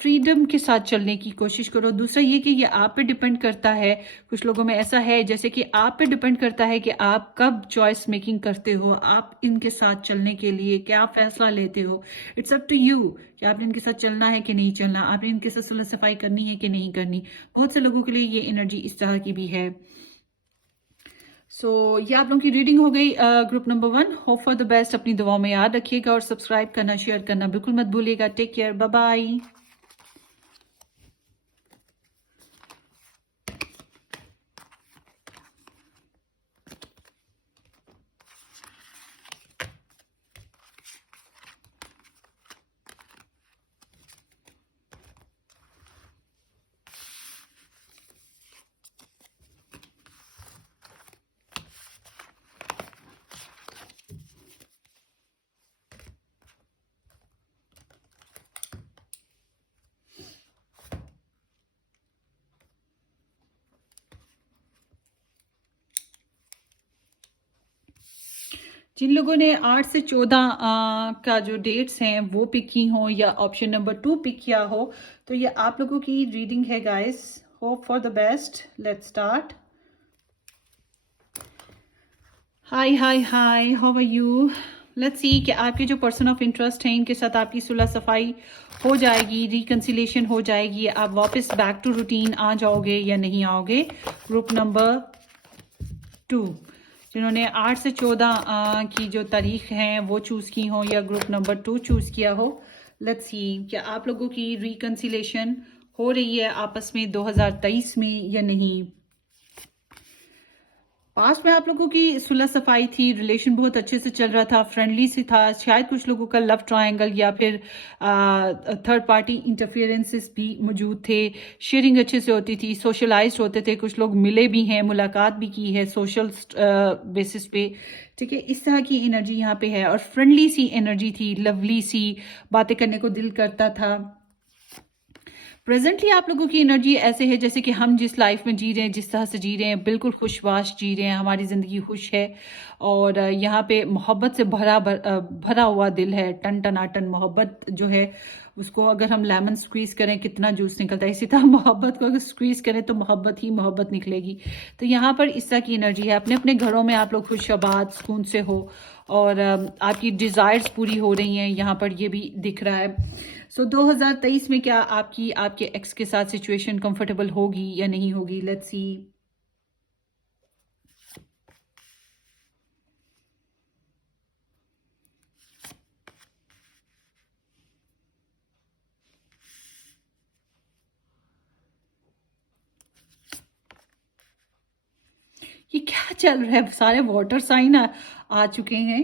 फ्रीडम के साथ चलने की कोशिश करो। दूसरा ये कि ये आप पे डिपेंड करता है, कुछ लोगों में ऐसा है जैसे कि आप पे डिपेंड करता है कि आप कब चॉइस मेकिंग करते हो, आप इनके साथ चलने के लिए क्या फैसला लेते हो। इट्स अप टू यू कि आपने इनके साथ चलना है कि नहीं चलना, आपने इनके साथ सुलह सफाई करनी है कि नहीं करनी। बहुत से लोगों के लिए ये एनर्जी इस तरह की भी है। सो ये आप लोगों की रीडिंग हो गई, group number 1। Hope for the best, अपनी दुआओं में याद रखिएगा और सब्सक्राइब करना, शेयर करना बिल्कुल मत भूलिएगा। Take care, bye bye. जिन लोगों ने 8 से 14 का जो डेट्स हैं वो पिक की हो या ऑप्शन नंबर 2 पिक किया हो, तो ये आप लोगों की रीडिंग है guys. Hope for the best. Let's start. Hi hi hi, how are you? Let's see कि आपके जो पर्सन ऑफ इंटरेस्ट हैं इनके साथ आपकी सुलह सफाई हो जाएगी, रिकंसिलेशन हो जाएगी, आप वापस बैक टू रूटीन आ जाओगे या नहीं आओगे। ग्रुप नंबर 2, जिन्होंने 8 से 14 की जो तारीख हैं वो चूज़ की हो या ग्रुप नंबर 2 चूज़ किया हो। लेट्स सी क्या आप लोगों की रिकंसिलेशन हो रही है आपस में 2023 में या नहीं। पास्ट में आप लोगों की सुलह सफाई थी, रिलेशन बहुत अच्छे से चल रहा था, फ्रेंडली से था, शायद कुछ लोगों का लव ट्रायंगल या फिर थर्ड पार्टी इंटरफेरेंसेस भी मौजूद थे, शेयरिंग अच्छे से होती थी, सोशलाइज्ड होते थे, कुछ लोग मिले भी हैं, मुलाकात भी की है सोशल बेसिस पे। ठीक है, इस तरह की एनर्जी यहाँ पे है और फ्रेंडली सी एनर्जी थी, लवली सी, बातें करने को दिल करता था। प्रेजेंटली आप लोगों की एनर्जी ऐसे है जैसे कि हम जिस लाइफ में जी रहे हैं, जिस तरह से जी रहे हैं, बिल्कुल खुशबाश जी रहे हैं, हमारी ज़िंदगी खुश है और यहाँ पे मोहब्बत से भरा हुआ दिल है, टन टनाटन मोहब्बत जो है उसको अगर हम लेमन स्क्वीज़ करें कितना जूस निकलता है, इसी तरह मोहब्बत को अगर स्क्वीज़ करें तो मोहब्बत ही मोहब्बत निकलेगी। तो यहाँ पर इस तरह की एनर्जी है, अपने अपने घरों में आप लोग खुशआबाद सुकून से हो और आपकी डिज़ायर्स पूरी हो रही हैं, यहाँ पर ये भी दिख रहा है। सो 2023 में क्या आपकी आपके एक्स के साथ सिचुएशन कंफर्टेबल होगी या नहीं होगी। Let's see. ये क्या चल रहा है, सारे वाटर साइन आ चुके हैं।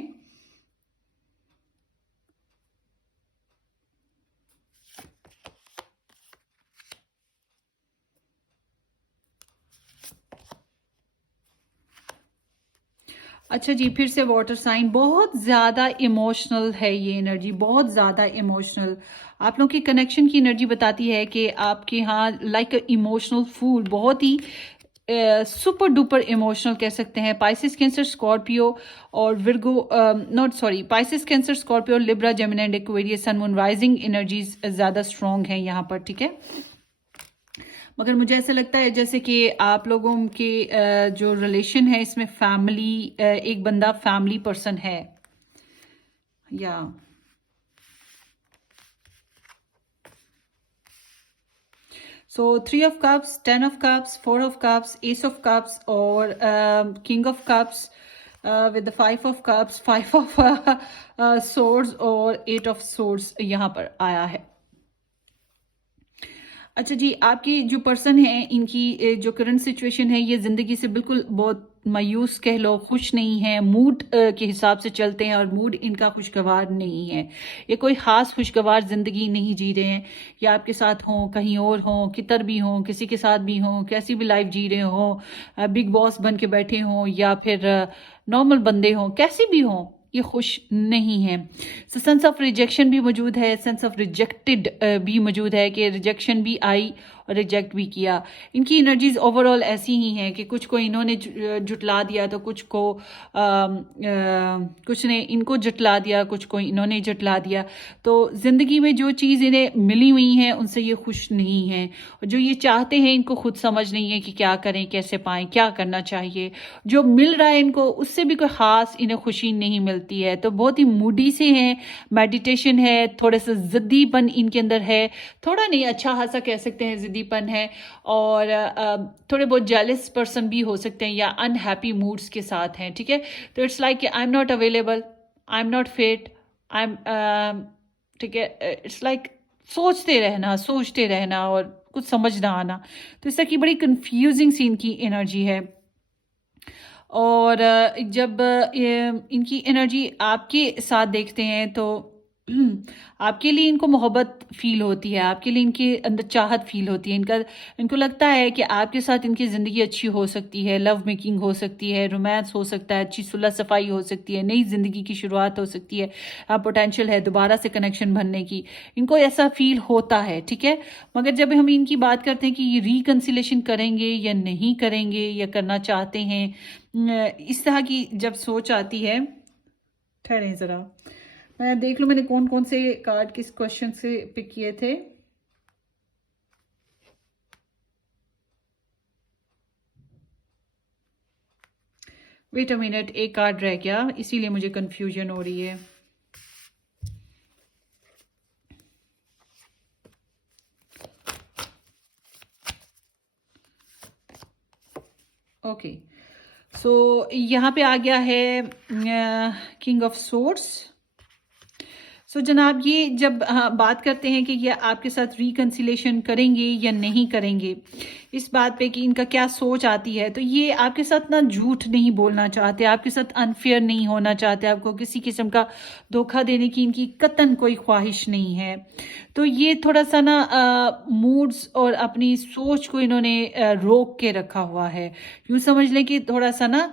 अच्छा जी, फिर से वाटर साइन, बहुत ज़्यादा इमोशनल है ये एनर्जी, बहुत ज़्यादा इमोशनल। आप लोगों की कनेक्शन की एनर्जी बताती है कि आपके यहाँ लाइक इमोशनल फूल, बहुत ही सुपर डुपर इमोशनल कह सकते हैं। पाइसिस कैंसर स्कॉर्पियो और Virgo, not sorry, Pisces Cancer Scorpio Libra Gemini and Aquarius sun moon rising energies ज़्यादा स्ट्रॉन्ग हैं यहाँ पर। ठीक है, मगर मुझे ऐसा लगता है जैसे कि आप लोगों के जो रिलेशन है इसमें फैमिली, एक बंदा फैमिली पर्सन है या so 3 of cups, 10 of cups, 4 of cups, ace of cups और king of cups with the 5 of cups, 5 of swords और 8 ऑफ सोर्ड्स यहाँ पर आया है। अच्छा जी, आपकी जो पर्सन है इनकी जो करंट सिचुएशन है, ये ज़िंदगी से बिल्कुल बहुत मायूस कह लो, खुश नहीं है, मूड के हिसाब से चलते हैं और मूड इनका खुशगवार नहीं है। ये कोई ख़ास खुशगवार ज़िंदगी नहीं जी रहे हैं। या आपके साथ हों, कहीं और हों, किधर भी हों, किसी के साथ भी हों, कैसी भी लाइफ जी रहे हों, बिग बॉस बन के बैठे हों या फिर नॉर्मल बंदे हों, कैसी भी हों, ये खुश नहीं है। सेंस ऑफ रिजेक्शन भी मौजूद है, सेंस ऑफ रिजेक्टेड भी मौजूद है कि रिजेक्शन भी आई और रिजेक्ट भी किया। इनकी एनर्जीज ओवरऑल ऐसी ही हैं कि कुछ को इन्होंने जुटला दिया तो कुछ को कुछ ने इनको जुटला दिया, कुछ को इन्होंने जुटला दिया। तो ज़िंदगी में जो चीज़ इन्हें मिली हुई हैं उनसे ये खुश नहीं हैं और जो ये चाहते हैं इनको खुद समझ नहीं है कि क्या करें, कैसे पाएं, क्या करना चाहिए। जो मिल रहा है इनको उससे भी कोई ख़ास इन्हें खुशी नहीं मिलती है, तो बहुत ही मूडी से हैं। मेडिटेशन है, थोड़ा सा ज़िद्दीपन इनके अंदर है, थोड़ा नहीं अच्छा खासा कह सकते हैं ज़िद्दीपन है और थोड़े बहुत जेलस पर्सन भी हो सकते हैं या अनहैप्पी मूड्स के साथ हैं। ठीक है, तो it's like I am not available, I am not fit, I am, ठीक है, इट्स लाइक सोचते रहना और कुछ समझ ना आना। तो इस तरह की बड़ी कंफ्यूजिंग सी इनकी एनर्जी है। और जब इनकी एनर्जी आपके साथ देखते हैं तो आपके लिए इनको मोहब्बत फील होती है, आपके लिए इनके अंदर चाहत फील होती है, इनको लगता है कि आपके साथ इनकी ज़िंदगी अच्छी हो सकती है, लव मेकिंग हो सकती है, रोमांस हो सकता है, अच्छी सुलह सफाई हो सकती है, नई ज़िंदगी की शुरुआत हो सकती है, पोटेंशियल है दोबारा से कनेक्शन बनने की, इनको ऐसा फील होता है। ठीक है, मगर जब हम इनकी बात करते हैं कि ये रिकन्सिलेशन करेंगे या नहीं करेंगे या करना चाहते हैं, इस तरह की जब सोच आती है ठहरें ज़रा, मैं देख लूँ मैंने कौन कौन से कार्ड किस क्वेश्चन से पिक किए थे। वेट अ मिनट, एक कार्ड रह गया, इसीलिए मुझे कंफ्यूजन हो रही है। ओके, सो यहाँ पे आ गया है किंग ऑफ सोर्ड्स। सो जनाब, ये जब बात करते हैं कि ये आपके साथ रिकन्सिलेशन करेंगे या नहीं करेंगे, इस बात पे कि इनका क्या सोच आती है, तो ये आपके साथ ना झूठ नहीं बोलना चाहते, आपके साथ अनफेयर नहीं होना चाहते, आपको किसी किस्म का धोखा देने की इनकी कतन कोई ख्वाहिश नहीं है। तो ये थोड़ा सा ना मूड्स और अपनी सोच को इन्होंने रोक के रखा हुआ है। यूँ समझ लें कि थोड़ा सा ना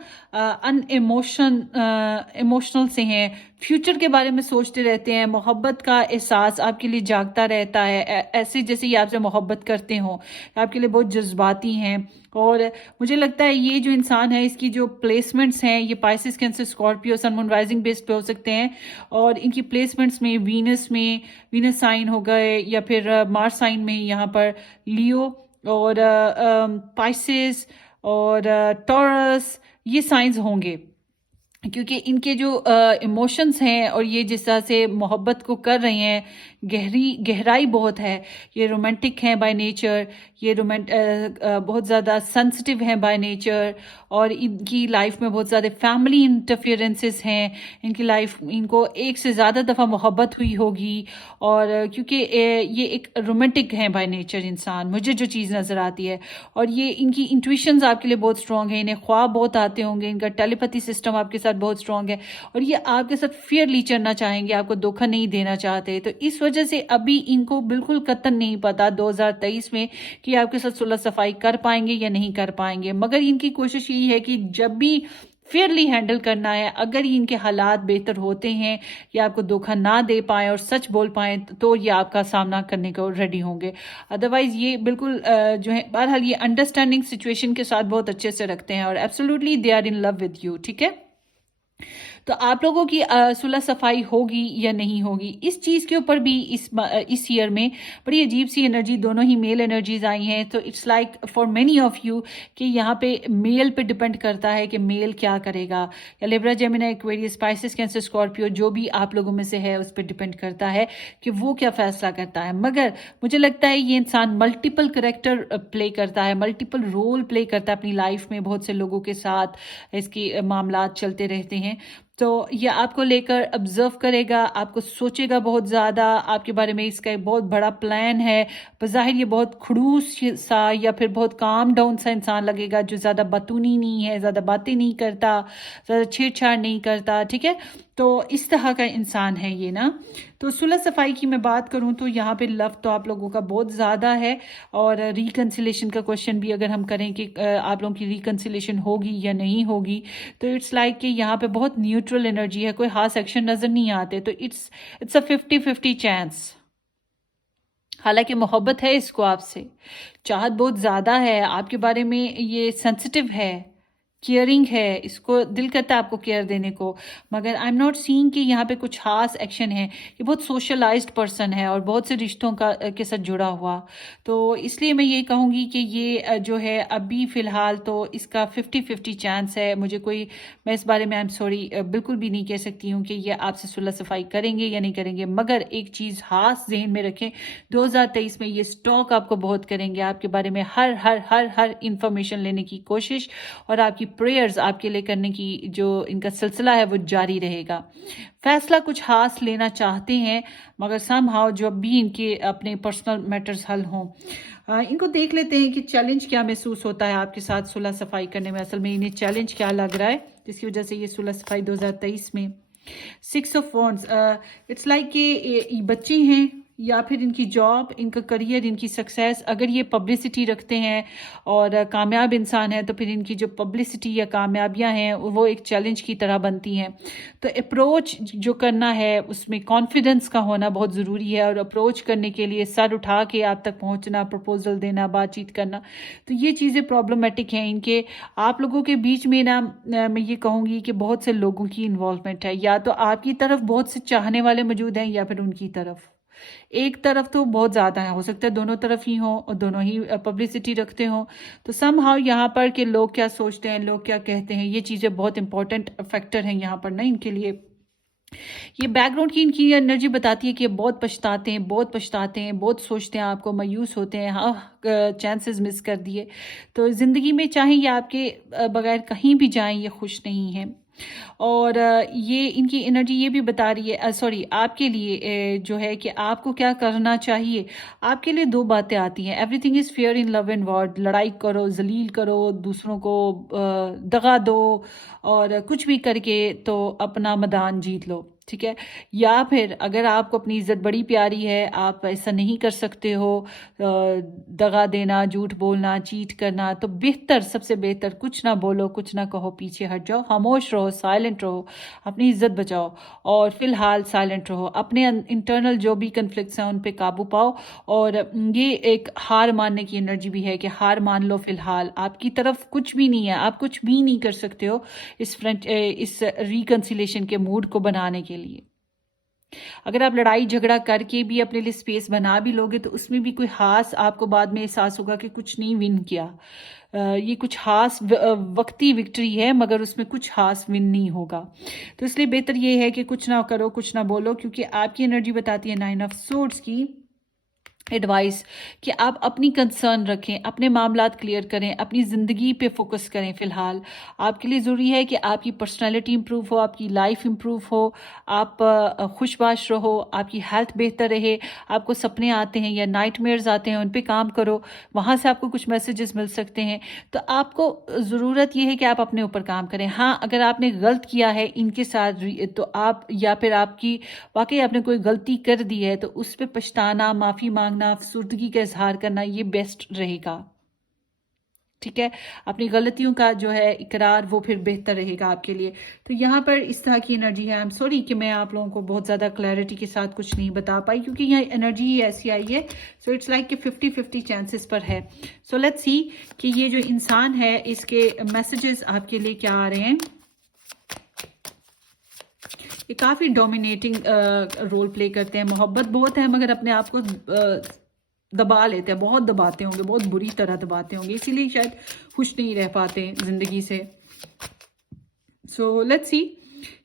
इमोशनल से हैं, फ्यूचर के बारे में सोचते रहते हैं, मोहब्बत का एहसास आपके लिए जागता रहता है, ऐसे जैसे ये आपसे मोहब्बत करते हों, आपके लिए बहुत जज्बाती हैं। और मुझे लगता है ये जो इंसान है, इसकी जो प्लेसमेंट्स हैं, ये पाइसिस, कैंसर, स्कॉर्पियो, सन, मून, राइजिंग बेस पे हो सकते हैं। और इनकी प्लेसमेंट्स में वीनस साइन हो गए, या फिर मार्स साइन में यहाँ पर लियो और पाइसिस और टॉरस, ये साइंस होंगे, क्योंकि इनके जो इमोशंस हैं और ये जिस तरह से मोहब्बत को कर रहे हैं, गहराई बहुत है। ये रोमांटिक हैं बाय नेचर, ये बहुत ज़्यादा सेंसिटिव हैं बाय नेचर, और इनकी लाइफ में बहुत ज़्यादा फैमिली इंटरफेरेंसेस हैं। इनकी लाइफ, इनको एक से ज़्यादा दफ़ा मोहब्बत हुई होगी, और क्योंकि ये एक रोमांटिक हैं बाय नेचर इंसान, मुझे जो चीज़ नज़र आती है। और ये इनकी इंट्यूशंस आपके लिए बहुत स्ट्रॉन्ग है, इन्हें ख्वाब बहुत आते होंगे, इनका टेलीपैथी सिस्टम आपके साथ बहुत स्ट्रॉन्ग है, और ये आपके साथ फेयरली चलना चाहेंगे, आपको धोखा नहीं देना चाहते। तो इस वजह से अभी इनको बिल्कुल कतन नहीं पता 2023 में कि आपके साथ सुलह सफाई कर पाएंगे या नहीं कर पाएंगे, मगर इनकी कोशिश यही है कि जब भी फेयरली हैंडल करना है, अगर इनके हालात बेहतर होते हैं या आपको धोखा ना दे पाए और सच बोल पाए, तो ये आपका सामना करने को रेडी होंगे। अदरवाइज ये बिल्कुल जो है, बहरहाल ये अंडरस्टैंडिंग सिचुएशन के साथ बहुत अच्छे से रखते हैं, और absolutely they are in love with you. ठीक है, तो आप लोगों की सुलह सफाई होगी या नहीं होगी, इस चीज़ के ऊपर भी इस ईयर में बड़ी अजीब सी एनर्जी, दोनों ही मेल एनर्जीज आई हैं। तो it's like for many of you कि यहाँ पे मेल पे डिपेंड करता है कि मेल क्या करेगा, या Libra, Gemini, Aquarius, Pisces, Cancer, Scorpio, जो भी आप लोगों में से है, उस पर डिपेंड करता है कि वो क्या फैसला करता है। मगर मुझे लगता है ये इंसान मल्टीपल करेक्टर प्ले करता है, मल्टीपल रोल प्ले करता है अपनी लाइफ में, बहुत से लोगों के साथ इसकी मामलात चलते रहते हैं। तो ये आपको लेकर ऑब्जर्व करेगा, आपको सोचेगा बहुत ज़्यादा, आपके बारे में इसका एक बहुत बड़ा प्लान है। बज़ाहिर ये बहुत खड़ूस सा या फिर बहुत काम डाउन सा इंसान लगेगा, जो ज़्यादा बतूनी नहीं है, ज़्यादा बातें नहीं करता, ज़्यादा छेड़छाड़ नहीं करता। ठीक है, तो इस तरह का इंसान है ये ना। तो सुलह सफाई की मैं बात करूं तो यहाँ पे लव तो आप लोगों का बहुत ज़्यादा है, और रिकन्सिलेशन का क्वेश्चन भी अगर हम करें कि आप लोगों की रिकन्सिलेशन होगी या नहीं होगी, तो इट्स लाइक कि यहाँ पे बहुत न्यूट्रल एनर्जी है, कोई खास एक्शन नज़र नहीं आते। तो इट्स अ 50-50 चांस। हालांकि मोहब्बत है इसको आपसे, चाहत बहुत ज़्यादा है आपके बारे में, ये सेंसिटिव है, केयरिंग है, इसको दिल करता है आपको केयर देने को, मगर आई एम नॉट सीइंग कि यहाँ पे कुछ खास एक्शन है। ये बहुत सोशलाइज्ड पर्सन है और बहुत से रिश्तों के साथ जुड़ा हुआ। तो इसलिए मैं ये कहूँगी कि ये जो है अभी फ़िलहाल तो इसका 50-50 चांस है। मैं इस बारे में आई एम सॉरी बिल्कुल भी नहीं कह सकती हूँ कि ये आपसे सुलह सफाई करेंगे या नहीं करेंगे। मगर एक चीज़ खास जहन में रखें, 2023 में ये स्टॉक आपको बहुत करेंगे, आपके बारे में हर हर हर हर इंफॉर्मेशन लेने की कोशिश, और आपकी प्रेयर्स आपके लिए करने की जो इनका सिलसिला है वो जारी रहेगा। फैसला कुछ खास लेना चाहते हैं, मगर समहाउ जब भी इनके अपने पर्सनल मैटर्स हल हों, इनको देख लेते हैं कि चैलेंज क्या महसूस होता है आपके साथ सुलह सफाई करने में। असल में इन्हें चैलेंज क्या लग रहा है जिसकी वजह से ये सुलह सफाई 2023 में 6 ऑफ वॉन्ड्स, इट्स लाइक कि बच्चे हैं या फिर इनकी जॉब, इनका करियर, इनकी सक्सेस, अगर ये पब्लिसिटी रखते हैं और कामयाब इंसान है तो फिर इनकी जो पब्लिसिटी या कामयाबियां हैं वो एक चैलेंज की तरह बनती हैं। तो अप्रोच जो करना है उसमें कॉन्फिडेंस का होना बहुत ज़रूरी है, और अप्रोच करने के लिए सर उठा के आप तक पहुंचना, प्रपोजल देना, बातचीत करना, तो ये चीज़ें प्रॉब्लमेटिक हैं इनके। आप लोगों के बीच में ना मैं ये कहूँगी कि बहुत से लोगों की इन्वॉल्वमेंट है, या तो आपकी तरफ बहुत से चाहने वाले मौजूद हैं या फिर उनकी तरफ। एक तरफ तो बहुत ज़्यादा है, हो सकता है दोनों तरफ ही हो और दोनों ही पब्लिसिटी रखते हो। तो समहाउ यहाँ पर कि लोग क्या सोचते हैं, लोग क्या कहते हैं, ये चीज़ें बहुत इंपॉर्टेंट फैक्टर हैं यहाँ पर ना इनके लिए। ये बैकग्राउंड की इनकी एनर्जी बताती है कि ये बहुत पछताते हैं, बहुत पछताते हैं, बहुत सोचते हैं, आपको मायूस होते हैं, हाँ चांसेस मिस कर दिए। तो ज़िंदगी में चाहे ये आपके बगैर कहीं भी जाएं, ये खुश नहीं हैं। और ये इनकी एनर्जी ये भी बता रही है, सॉरी आपके लिए जो है कि आपको क्या करना चाहिए। आपके लिए दो बातें आती हैं, everything is fair in love and war. लड़ाई करो, जलील करो, दूसरों को दगा दो, और कुछ भी करके तो अपना मैदान जीत लो, ठीक है। या फिर अगर आपको अपनी इज्जत बड़ी प्यारी है, आप ऐसा नहीं कर सकते हो, दगा देना, झूठ बोलना, चीट करना, तो बेहतर, सबसे बेहतर कुछ ना बोलो, कुछ ना कहो, पीछे हट जाओ, खामोश रहो, साइलेंट रहो, अपनी इज्जत बचाओ, और फिलहाल साइलेंट रहो। अपने इंटरनल जो भी कन्फ्लिक्ट्स हैं उन पे काबू पाओ। और ये एक हार मानने की एनर्जी भी है कि हार मान लो, फिलहाल आपकी तरफ कुछ भी नहीं है, आप कुछ भी नहीं कर सकते हो इस रिकंसिलेशन के मूड को बनाने के लिए। अगर आप लड़ाई झगड़ा करके भी अपने लिए स्पेस बना भी लोगे तो उसमें भी कोई खास आपको बाद में एहसास होगा कि कुछ नहीं विन किया। ये कुछ खास वक्ती विक्ट्री है, मगर उसमें कुछ खास विन नहीं होगा। तो इसलिए बेहतर ये है कि कुछ ना करो, कुछ ना बोलो, क्योंकि आपकी एनर्जी बताती है 9 ऑफ सोर्ड्स की एडवाइस कि आप अपनी कंसर्न रखें, अपने मामलात क्लियर करें, अपनी ज़िंदगी पे फोकस करें। फ़िलहाल आपके लिए ज़रूरी है कि आपकी पर्सनालिटी इंप्रूव हो, आपकी लाइफ इंप्रूव हो, आप खुशबाश रहो, आपकी हेल्थ बेहतर रहे। आपको सपने आते हैं या नाइटमेयर्स आते हैं, उन पे काम करो, वहाँ से आपको कुछ मैसेजेस मिल सकते हैं। तो आपको ज़रूरत ये है कि आप अपने ऊपर काम करें। हाँ, अगर आपने गलत किया है इनके साथ तो आप, या फिर आपकी वाकई आपने कोई गलती कर दी है, तो उस पर पछताना, माफ़ी मांगना, अफसुर्दगी का इजहार करना, ये बेस्ट रहेगा, ठीक है। अपनी गलतियों का जो है इकरार, वो फिर बेहतर रहेगा आपके लिए। तो यहाँ पर इस तरह की एनर्जी है। आई एम सॉरी कि मैं आप लोगों को बहुत ज़्यादा क्लैरिटी के साथ कुछ नहीं बता पाई, क्योंकि यहाँ एनर्जी ही ऐसी आई है। सो इट्स लाइक कि 50-50 चांसेस पर है। सो लेट्स सी कि ये जो इंसान है इसके मैसेजेस आपके लिए क्या आ रहे हैं। ये काफ़ी डोमिनेटिंग रोल प्ले करते हैं, मोहब्बत बहुत है, मगर अपने आप को दबा लेते हैं, बहुत दबाते होंगे, बहुत बुरी तरह दबाते होंगे, इसीलिए शायद खुश नहीं रह पाते ज़िंदगी से। सो लेट्स सी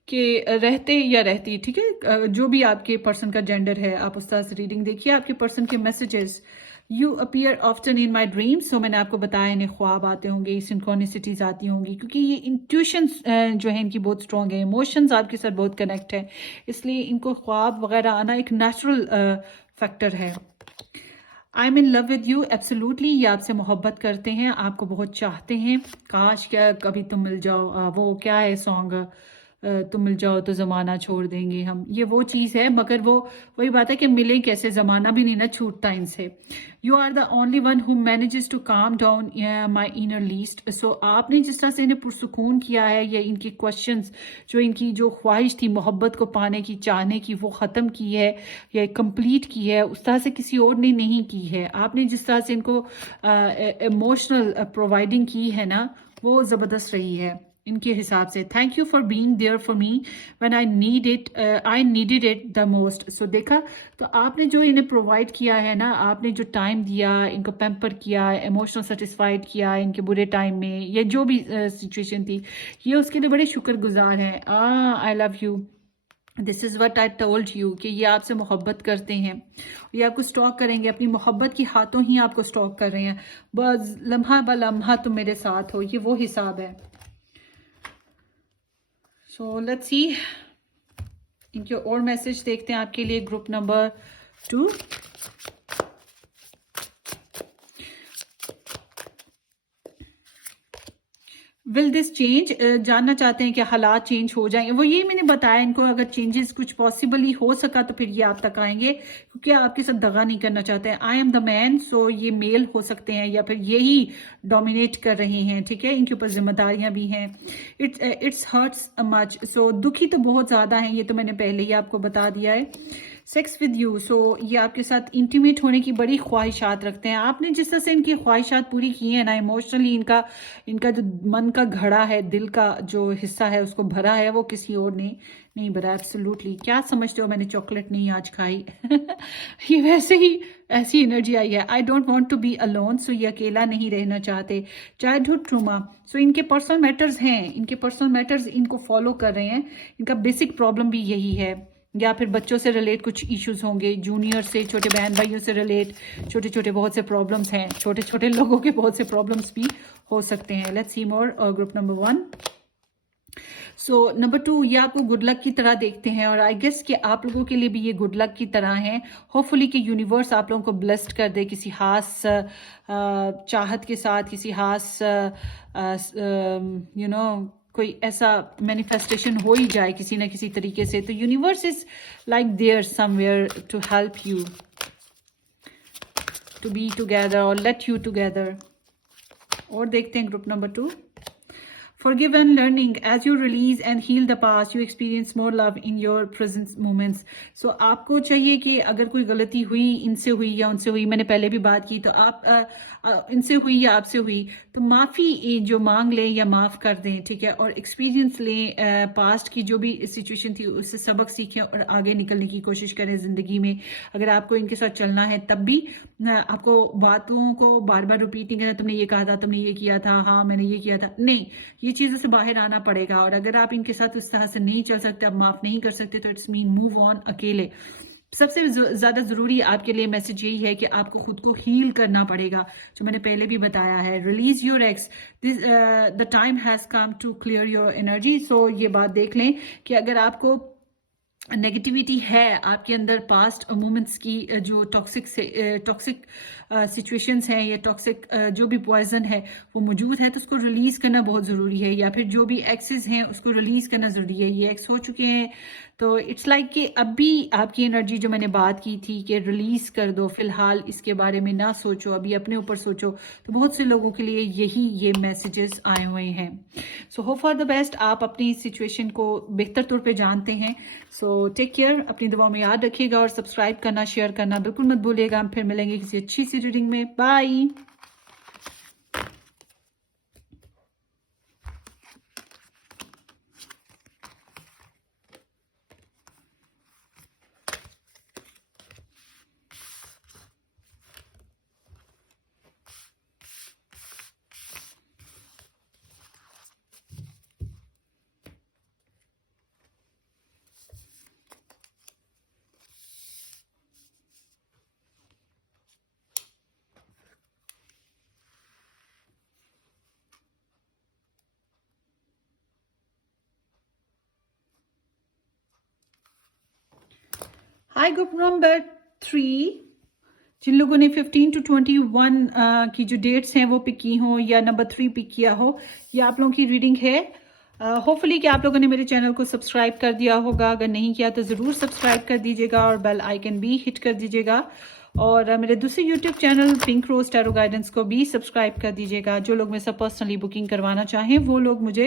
कि रहते या रहती, ठीक है, जो भी आपके पर्सन का जेंडर है, आप उस तरह से रीडिंग देखिए। आपके पर्सन के messages, you appear often in my dreams. So मैंने आपको बताया इन्हें ख्वाब आते होंगे, सिंक्रोनिसिटीज आती होंगी, क्योंकि ये इंट्यूशन जो है इनकी बहुत स्ट्रॉन्ग है, इमोशंस आपके साथ बहुत कनेक्ट है, इसलिए इनको ख्वाब वगैरह आना एक नेचुरल फैक्टर है। I am in love with you, absolutely, ये आपसे मोहब्बत करते हैं, आपको बहुत चाहते हैं। काश क्या कभी तुम मिल जाओ, वो क्या है सॉन्ग, तुम मिल जाओ तो ज़माना छोड़ देंगे हम, ये वो चीज़ है। मगर वो वही बात है कि मिले कैसे, ज़माना भी नहीं ना छूटता इनसे। You are the only one who manages to calm down my inner least. So आपने जिस तरह से इन्हें पुरसुकून किया है, या इनके क्वेश्चंस, जो इनकी जो ख्वाहिश थी मोहब्बत को पाने की, चाहने की, वो ख़त्म की है या कंप्लीट की है, उस तरह से किसी और ने नहीं की है। आपने जिस तरह से इनको इमोशनल प्रोवाइडिंग की है ना, वो ज़बरदस्त रही है इनके हिसाब से। Thank you for being there for me when I needed it the most. So देखा, तो आपने जो इन्हें प्रोवाइड किया है ना, आपने जो टाइम दिया, इनको पैम्पर किया, इमोशनल सेटिस्फाइड किया इनके बुरे टाइम में, या जो भी सिचुएशन थी, ये उसके लिए बड़े शुक्रगुजार हैं। I love you, this is what I told you, कि ये आपसे मोहब्बत करते हैं, ये आपको स्टॉक करेंगे, अपनी मोहब्बत की हाथों ही आपको स्टॉक कर रहे हैं, बस लम्हा ब लम्हा तुम मेरे साथ हो, ये वो हिसाब है। सो लेट्स सी, इनके और मैसेज देखते हैं आपके लिए। Group number 2, will this change, जानना चाहते हैं कि हालात चेंज हो जाएंगे। वो ये मैंने बताया इनको, अगर चेंजेस कुछ पॉसिबली हो सका तो फिर ये आप तक आएंगे, क्योंकि आपके साथ दगा नहीं करना चाहते हैं। आई एम द मैन, सो ये मेल हो सकते हैं या फिर यही डोमिनेट कर रहे हैं, ठीक है। इनके ऊपर जिम्मेदारियां भी हैं। इट्स हर्ट्स मच, सो दुखी तो बहुत ज्यादा है, ये तो मैंने पहले ही आपको बता दिया है। सेक्स विद यू, सो ये आपके साथ इंटीमेट होने की बड़ी ख्वाहिशात रखते हैं। आपने जिस तरह से इनकी ख्वाहिशात पूरी की है ना, इमोशनली इनका इनका जो मन का घड़ा है, दिल का जो हिस्सा है उसको भरा है, वो किसी और ने नहीं भरा। एब्सोल्युटली। क्या समझते हो मैंने चॉकलेट नहीं आज खाई? ये वैसे ही ऐसी एनर्जी आई है। I don't want to be alone, so ये अकेला नहीं रहना चाहते। चाइल्डहुड ट्रूमा, सो इनके पर्सनल मैटर्स हैं, इनके पर्सनल मैटर्स इनको फॉलो कर रहे हैं। इनका बेसिक प्रॉब्लम भी यही है, या फिर बच्चों से रिलेट कुछ इश्यूज होंगे, जूनियर से, छोटे बहन भाइयों से रिलेट छोटे छोटे बहुत से प्रॉब्लम्स हैं, छोटे छोटे लोगों के बहुत से प्रॉब्लम्स भी हो सकते हैं। Let's see more. Group number 1, so number 2, ये आपको गुड लक की तरह देखते हैं, और आई गेस कि आप लोगों के लिए भी ये गुड लक की तरह है। होपफुली कि यूनिवर्स आप लोगों को ब्लेस्ड कर दे किसी खास चाहत के साथ, किसी खास कोई ऐसा मैनिफेस्टेशन हो ही जाए किसी ना किसी तरीके से। तो universe is like there somewhere to help you to be together और लेट यू टुगेदर। और देखते हैं group number 2, forgive and learning, as you release and heal the past, you experience more love in your present moments. So आपको चाहिए कि अगर कोई गलती हुई, इनसे हुई या उनसे हुई, मैंने पहले भी बात की, तो आप इनसे हुई या आपसे हुई, तो माफ़ी जो मांग लें या माफ़ कर दें, ठीक है। और एक्सपीरियंस लें, पास्ट की जो भी सिचुएशन थी उससे सबक सीखें और आगे निकलने की कोशिश करें ज़िंदगी में। अगर आपको इनके साथ चलना है तब भी आपको बातों को बार बार रिपीट नहीं करना, तुमने ये कहा था, तुमने ये किया था, हाँ मैंने ये किया था, नहीं, ये चीज़ों से बाहर आना पड़ेगा। और अगर आप इनके साथ उस तरह से नहीं चल सकते, आप माफ़ नहीं कर सकते, तो इट्स मीन मूव ऑन अकेले। सबसे ज़्यादा ज़रूरी आपके लिए मैसेज यही है कि आपको खुद को हील करना पड़ेगा, जो मैंने पहले भी बताया है। Release your ex, this the time has come to clear your energy. So ये बात देख लें कि अगर आपको नेगेटिविटी है आपके अंदर, पास्ट मोमेंट्स की जो टॉक्सिक सिचुएशंस हैं या टॉक्सिक जो भी पॉइजन है वो मौजूद है, तो उसको रिलीज करना बहुत ज़रूरी है। या फिर जो भी एक्सेस हैं उसको रिलीज करना ज़रूरी है। ये एक्स हो चुके हैं, तो इट्स लाइक कि अब भी आपकी एनर्जी जो मैंने बात की थी कि रिलीज कर दो, फिलहाल इसके बारे में ना सोचो, अभी अपने ऊपर सोचो। तो बहुत से लोगों के लिए यही ये मैसेजेस आए हुए हैं। So hope for the best. आप अपनी सिचुएशन को बेहतर तौर पे जानते हैं। सो टेक केयर, अपनी दुआओं में याद रखिएगा, और सब्सक्राइब करना, शेयर करना बिल्कुल मत भूलिएगा। हम फिर मिलेंगे किसी अच्छी सी रीडिंग में। बाय। हाय ग्रुप नंबर 3, जिन लोगों ने 15 to 21 की जो डेट्स हैं वो पिक की हो या नंबर 3 पिक किया हो, ये आप लोगों की रीडिंग है। होपफुली कि आप लोगों ने मेरे चैनल को सब्सक्राइब कर दिया होगा। अगर नहीं किया तो ज़रूर सब्सक्राइब कर दीजिएगा और बेल आइकन भी हिट कर दीजिएगा। और मेरे दूसरे YouTube channel pink rose tarot guidance को भी सब्सक्राइब कर दीजिएगा। जो लोग मेरे साथ पर्सनली बुकिंग करवाना चाहें वो लोग मुझे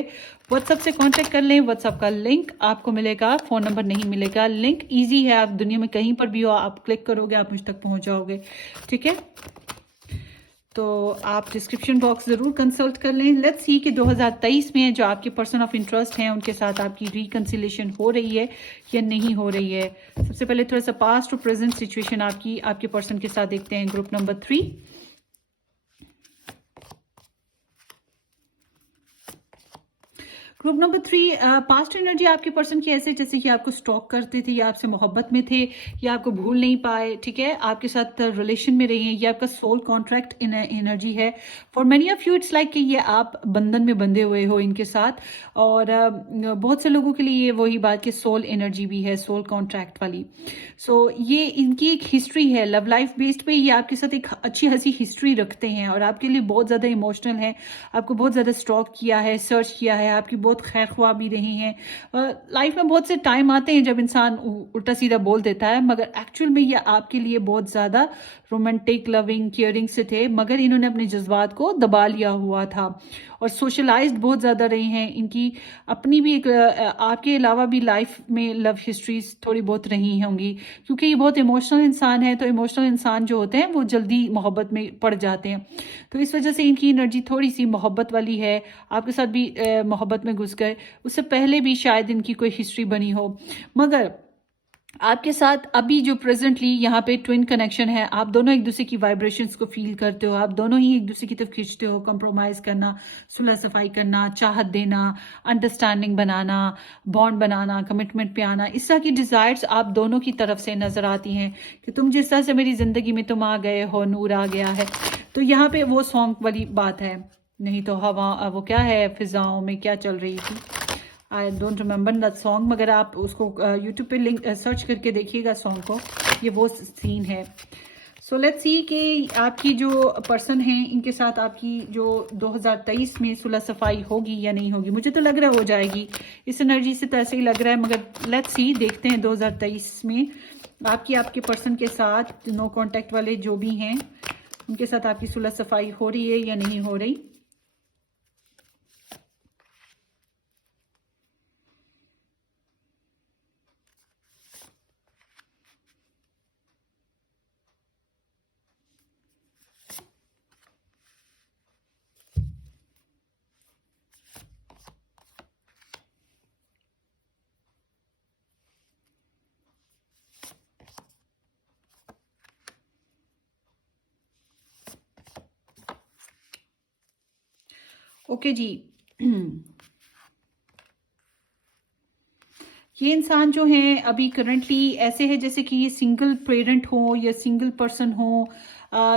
व्हाट्सअप से कांटेक्ट कर लें। व्हाट्सअप का लिंक आपको मिलेगा, फ़ोन नंबर नहीं मिलेगा। लिंक ईजी है, आप दुनिया में कहीं पर भी हो, आप क्लिक करोगे आप मुझ तक पहुँच जाओगे, ठीक है। तो आप डिस्क्रिप्शन बॉक्स ज़रूर कंसल्ट कर लें। लेट्स सी कि 2023 में जो आपके पर्सन ऑफ इंटरेस्ट हैं उनके साथ आपकी रिकन्सिलेशन हो रही है या नहीं हो रही है। सबसे पहले थोड़ा सा पास्ट और प्रेजेंट सिचुएशन आपके पर्सन के साथ देखते हैं। Group number 3, group number 3, past energy आपके पर्सन की ऐसे जैसे कि आपको स्टॉक करते थे या आपसे मोहब्बत में थे या आपको भूल नहीं पाए, ठीक है, आपके साथ रिलेशन में रहे हैं, ये आपका सोल कॉन्ट्रैक्ट एनर्जी है। For many of you it's like कि ये आप बंधन में बंधे हुए हो इनके साथ, और बहुत से लोगों के लिए ये वही बात कि सोल एनर्जी भी है, सोल कॉन्ट्रैक्ट वाली। सो ये इनकी एक हिस्ट्री है लव लाइफ बेस्ड पे, ये आपके साथ एक अच्छी हंसी हिस्ट्री रखते हैं और आपके लिए बहुत ज़्यादा इमोशनल है, आपको बहुत ज़्यादा स्टॉक किया है, सर्च किया है, आपकी बहुत खैर ख्वाह भी रहे हैं। लाइफ में बहुत से टाइम आते हैं जब इंसान उल्टा सीधा बोल देता है, मगर एक्चुअल में ये आपके लिए बहुत ज़्यादा रोमांटिक, लविंग, केयरिंग से थे, मगर इन्होंने अपने जज्बात को दबा लिया हुआ था और सोशलाइज्ड बहुत ज़्यादा रहे हैं। इनकी अपनी भी एक आपके अलावा भी लाइफ में लव हिस्ट्रीज थोड़ी बहुत रही होंगी, क्योंकि ये बहुत इमोशनल इंसान है, तो इमोशनल इंसान जो होते हैं वो जल्दी मोहब्बत में पड़ जाते हैं, तो इस वजह से इनकी एनर्जी थोड़ी सी मोहब्बत वाली है। आपके साथ भी मोहब्बत में घुस गए, उससे पहले भी शायद इनकी कोई हिस्ट्री बनी हो, मगर आपके साथ अभी जो प्रेजेंटली यहाँ पे ट्विन कनेक्शन है, आप दोनों एक दूसरे की वाइब्रेशंस को फील करते हो, आप दोनों ही एक दूसरे की तरफ खींचते हो, कंप्रोमाइज करना, सुलह सफाई करना, चाहत देना, अंडरस्टैंडिंग बनाना, बॉन्ड बनाना, कमिटमेंट पे आना, इस तरह की डिजायर्स आप दोनों की तरफ से नजर आती हैं कि तुम जिस तरह से मेरी जिंदगी में तुम आ गए हो, नूर आ गया है। तो यहाँ पे वो सॉन्ग वाली बात है, नहीं तो हवा वो क्या है, फिजाओं में क्या चल रही थी, I don't remember that song, मगर आप उसको यूट्यूब पे लिंक सर्च करके देखिएगा सॉन्ग को, ये वो सीन है। सो लेट्स सी कि आपकी जो पर्सन है इनके साथ आपकी जो 2023 में सुलह सफाई होगी या नहीं होगी। मुझे तो लग रहा है हो जाएगी, इस एनर्जी से तो ऐसे ही लग रहा है, मगर लेट्स सी, देखते हैं 2023 में आपके पर्सन के साथ नो कॉन्टैक्ट वाले जो भी हैं उनके साथ आपकी सुलह सफाई हो रही है या नहीं हो रही। ओके जी, ये इंसान जो है अभी करंटली ऐसे है जैसे कि ये सिंगल पेरेंट हो या सिंगल पर्सन हो,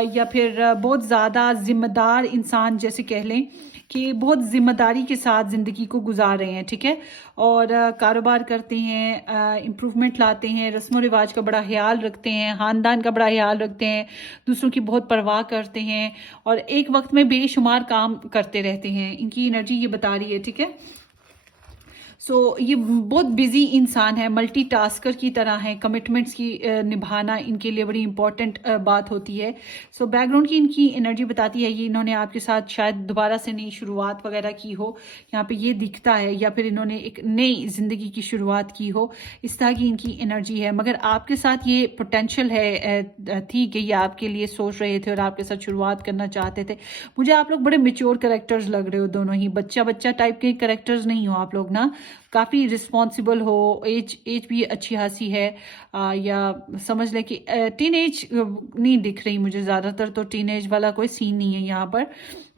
या फिर बहुत ज़्यादा जिम्मेदार इंसान जैसे कह लें कि बहुत जिम्मेदारी के साथ ज़िंदगी को गुजार रहे हैं, ठीक है, और कारोबार करते हैं, इम्प्रूवमेंट लाते हैं, रस्म रिवाज का बड़ा ख्याल रखते हैं, ख़ानदान का बड़ा ख्याल रखते हैं, दूसरों की बहुत परवाह करते हैं और एक वक्त में बेशुमार काम करते रहते हैं। इनकी एनर्जी ये बता रही है, ठीक है। सो ये बहुत बिजी इंसान है, मल्टीटास्कर की तरह है, कमिटमेंट्स की निभाना इनके लिए बड़ी इंपॉर्टेंट बात होती है। सो बैकग्राउंड की इनकी एनर्जी बताती है ये इन्होंने आपके साथ शायद दोबारा से नई शुरुआत वगैरह की हो, यहाँ पे ये दिखता है, या फिर इन्होंने एक नई जिंदगी की शुरुआत की हो, इस तरह की इनकी एनर्जी है। मगर आपके साथ ये पोटेंशियल है थी कि ये आपके लिए सोच रहे थे और आपके साथ शुरुआत करना चाहते थे। मुझे आप लोग बड़े मेच्योर कैरेक्टर्स लग रहे हो, दोनों ही बच्चा बच्चा टाइप के कैरेक्टर्स नहीं हो आप लोग ना, काफ़ी रिस्पॉन्सिबल हो, एज भी अच्छी खासी है, या समझ लें कि टीन एज नहीं दिख रही मुझे, ज़्यादातर तो टीन एज वाला कोई सीन नहीं है यहाँ पर।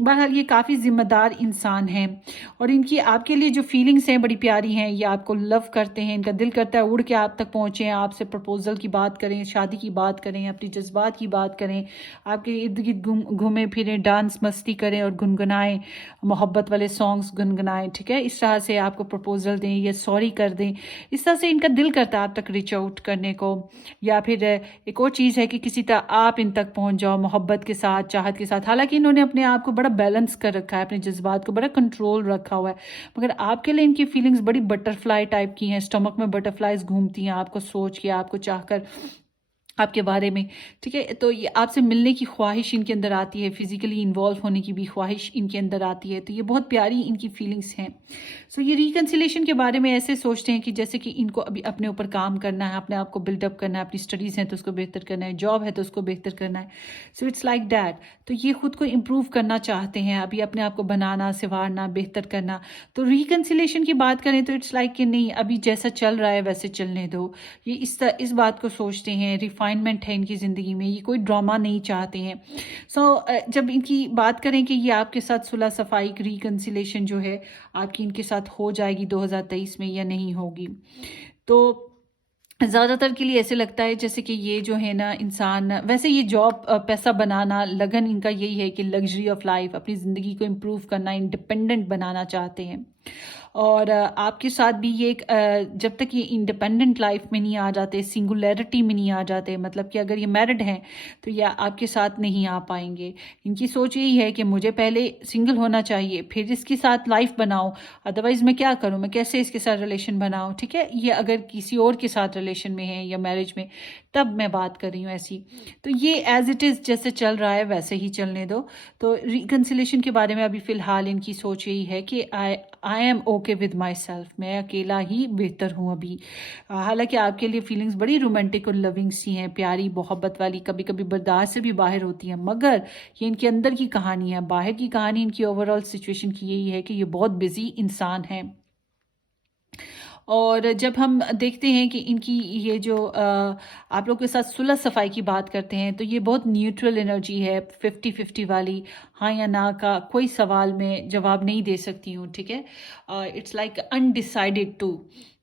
बहरहाल ये काफ़ी जिम्मेदार इंसान हैं और इनकी आपके लिए जो फीलिंग्स हैं बड़ी प्यारी हैं, ये आपको लव करते हैं, इनका दिल करता है उड़ के आप तक पहुँचे, आपसे प्रपोजल की बात करें, शादी की बात करें, अपनी जज्बात की बात करें, आपके इर्द गिर्द घूमें फिरें, डांस मस्ती करें और गुनगुनाएं, मोहब्बत वाले सॉन्ग्स गुनगुनाएं, ठीक है, इस तरह से आपको प्रपोजल दें या सॉरी कर दें, इस तरह से इनका दिल करता है आप तक रीच आउट करने को। या फिर एक और चीज़ है कि किसी तरह आप इन तक पहुंच जाओ मोहब्बत के साथ, चाहत के साथ। हालांकि इन्होंने अपने आप को बड़ा बैलेंस कर रखा है, अपने जज्बात को बड़ा कंट्रोल रखा हुआ है, मगर आपके लिए इनकी फीलिंग्स बड़ी बटरफ्लाई टाइप की हैं, स्टमक में बटरफ्लाईज घूमती हैं आपको सोच के, आपको चाहकर, आपके बारे में, ठीक है। तो ये आपसे मिलने की ख्वाहिश इनके अंदर आती है, फिजिकली इन्वॉल्व होने की भी ख्वाहिश इनके अंदर आती है, तो ये बहुत प्यारी इनकी फीलिंग्स हैं। सो ये रिकन्सिलेशन के बारे में ऐसे सोचते हैं कि जैसे कि इनको अभी अपने ऊपर काम करना है, अपने आप को बिल्डअप करना है, अपनी स्टडीज़ हैं तो उसको बेहतर करना है, जॉब है तो उसको बेहतर करना है, सो इट्स लाइक डैट। तो ये खुद को इम्प्रूव करना चाहते हैं, अभी अपने आप को बनाना, संवारना, बेहतर करना। तो रिकन्सिलेशन की बात करें तो इट्स लाइक कि नहीं, अभी जैसा चल रहा है वैसे चलने दो, ये इस बात को सोचते हैं, रिफाइन रिफाइनमेंट है इनकी ज़िंदगी में, ये कोई ड्रामा नहीं चाहते हैं। जब इनकी बात करें कि ये आपके साथ सुलह सफाई, रिकन्सिलेशन जो है आपकी इनके साथ हो जाएगी 2023 में या नहीं होगी, तो ज़्यादातर के लिए ऐसे लगता है जैसे कि ये जो है ना इंसान, वैसे ये जॉब, पैसा बनाना, लगन इनका यही है कि लग्जरी ऑफ लाइफ, अपनी ज़िंदगी को इम्प्रूव करना, इंडिपेंडेंट बनाना चाहते हैं। और आपके साथ भी ये एक, जब तक ये इंडिपेंडेंट लाइफ में नहीं आ जाते, सिंगुलैरिटी में नहीं आ जाते, मतलब कि अगर ये मैरिड हैं तो ये आपके साथ नहीं आ पाएंगे। इनकी सोच यही है कि मुझे पहले सिंगल होना चाहिए, फिर इसके साथ लाइफ बनाऊं, अदरवाइज़ मैं क्या करूं, मैं कैसे इसके साथ रिलेशन बनाऊं। ठीक है, ये अगर किसी और के साथ रिलेशन में है या मैरिज में, तब मैं बात कर रही हूँ ऐसी। तो ये एज इट इज़ जैसे चल रहा है वैसे ही चलने दो। तो रिकन्सिलेशन के बारे में अभी फ़िलहाल इनकी सोच यही है कि I am okay with my self, मैं अकेला ही बेहतर हूँ अभी। हालांकि आपके लिए फीलिंग्स बड़ी रोमांटिक और लविंग सी हैं, प्यारी, मोहब्बत वाली, कभी कभी बर्दाश्त से भी बाहर होती हैं, मगर ये इनके अंदर की कहानी है। बाहर की कहानी इनकी ओवरऑल सिचुएशन की यही है कि ये बहुत बिजी इंसान है। और जब हम देखते हैं कि इनकी ये जो आप लोग के साथ सुलह सफाई की बात करते हैं, तो ये बहुत न्यूट्रल एनर्जी है, 50-50 वाली, हाँ या ना का कोई सवाल में जवाब नहीं दे सकती हूँ। ठीक है, इट्स लाइक अनडिसाइडेड टू,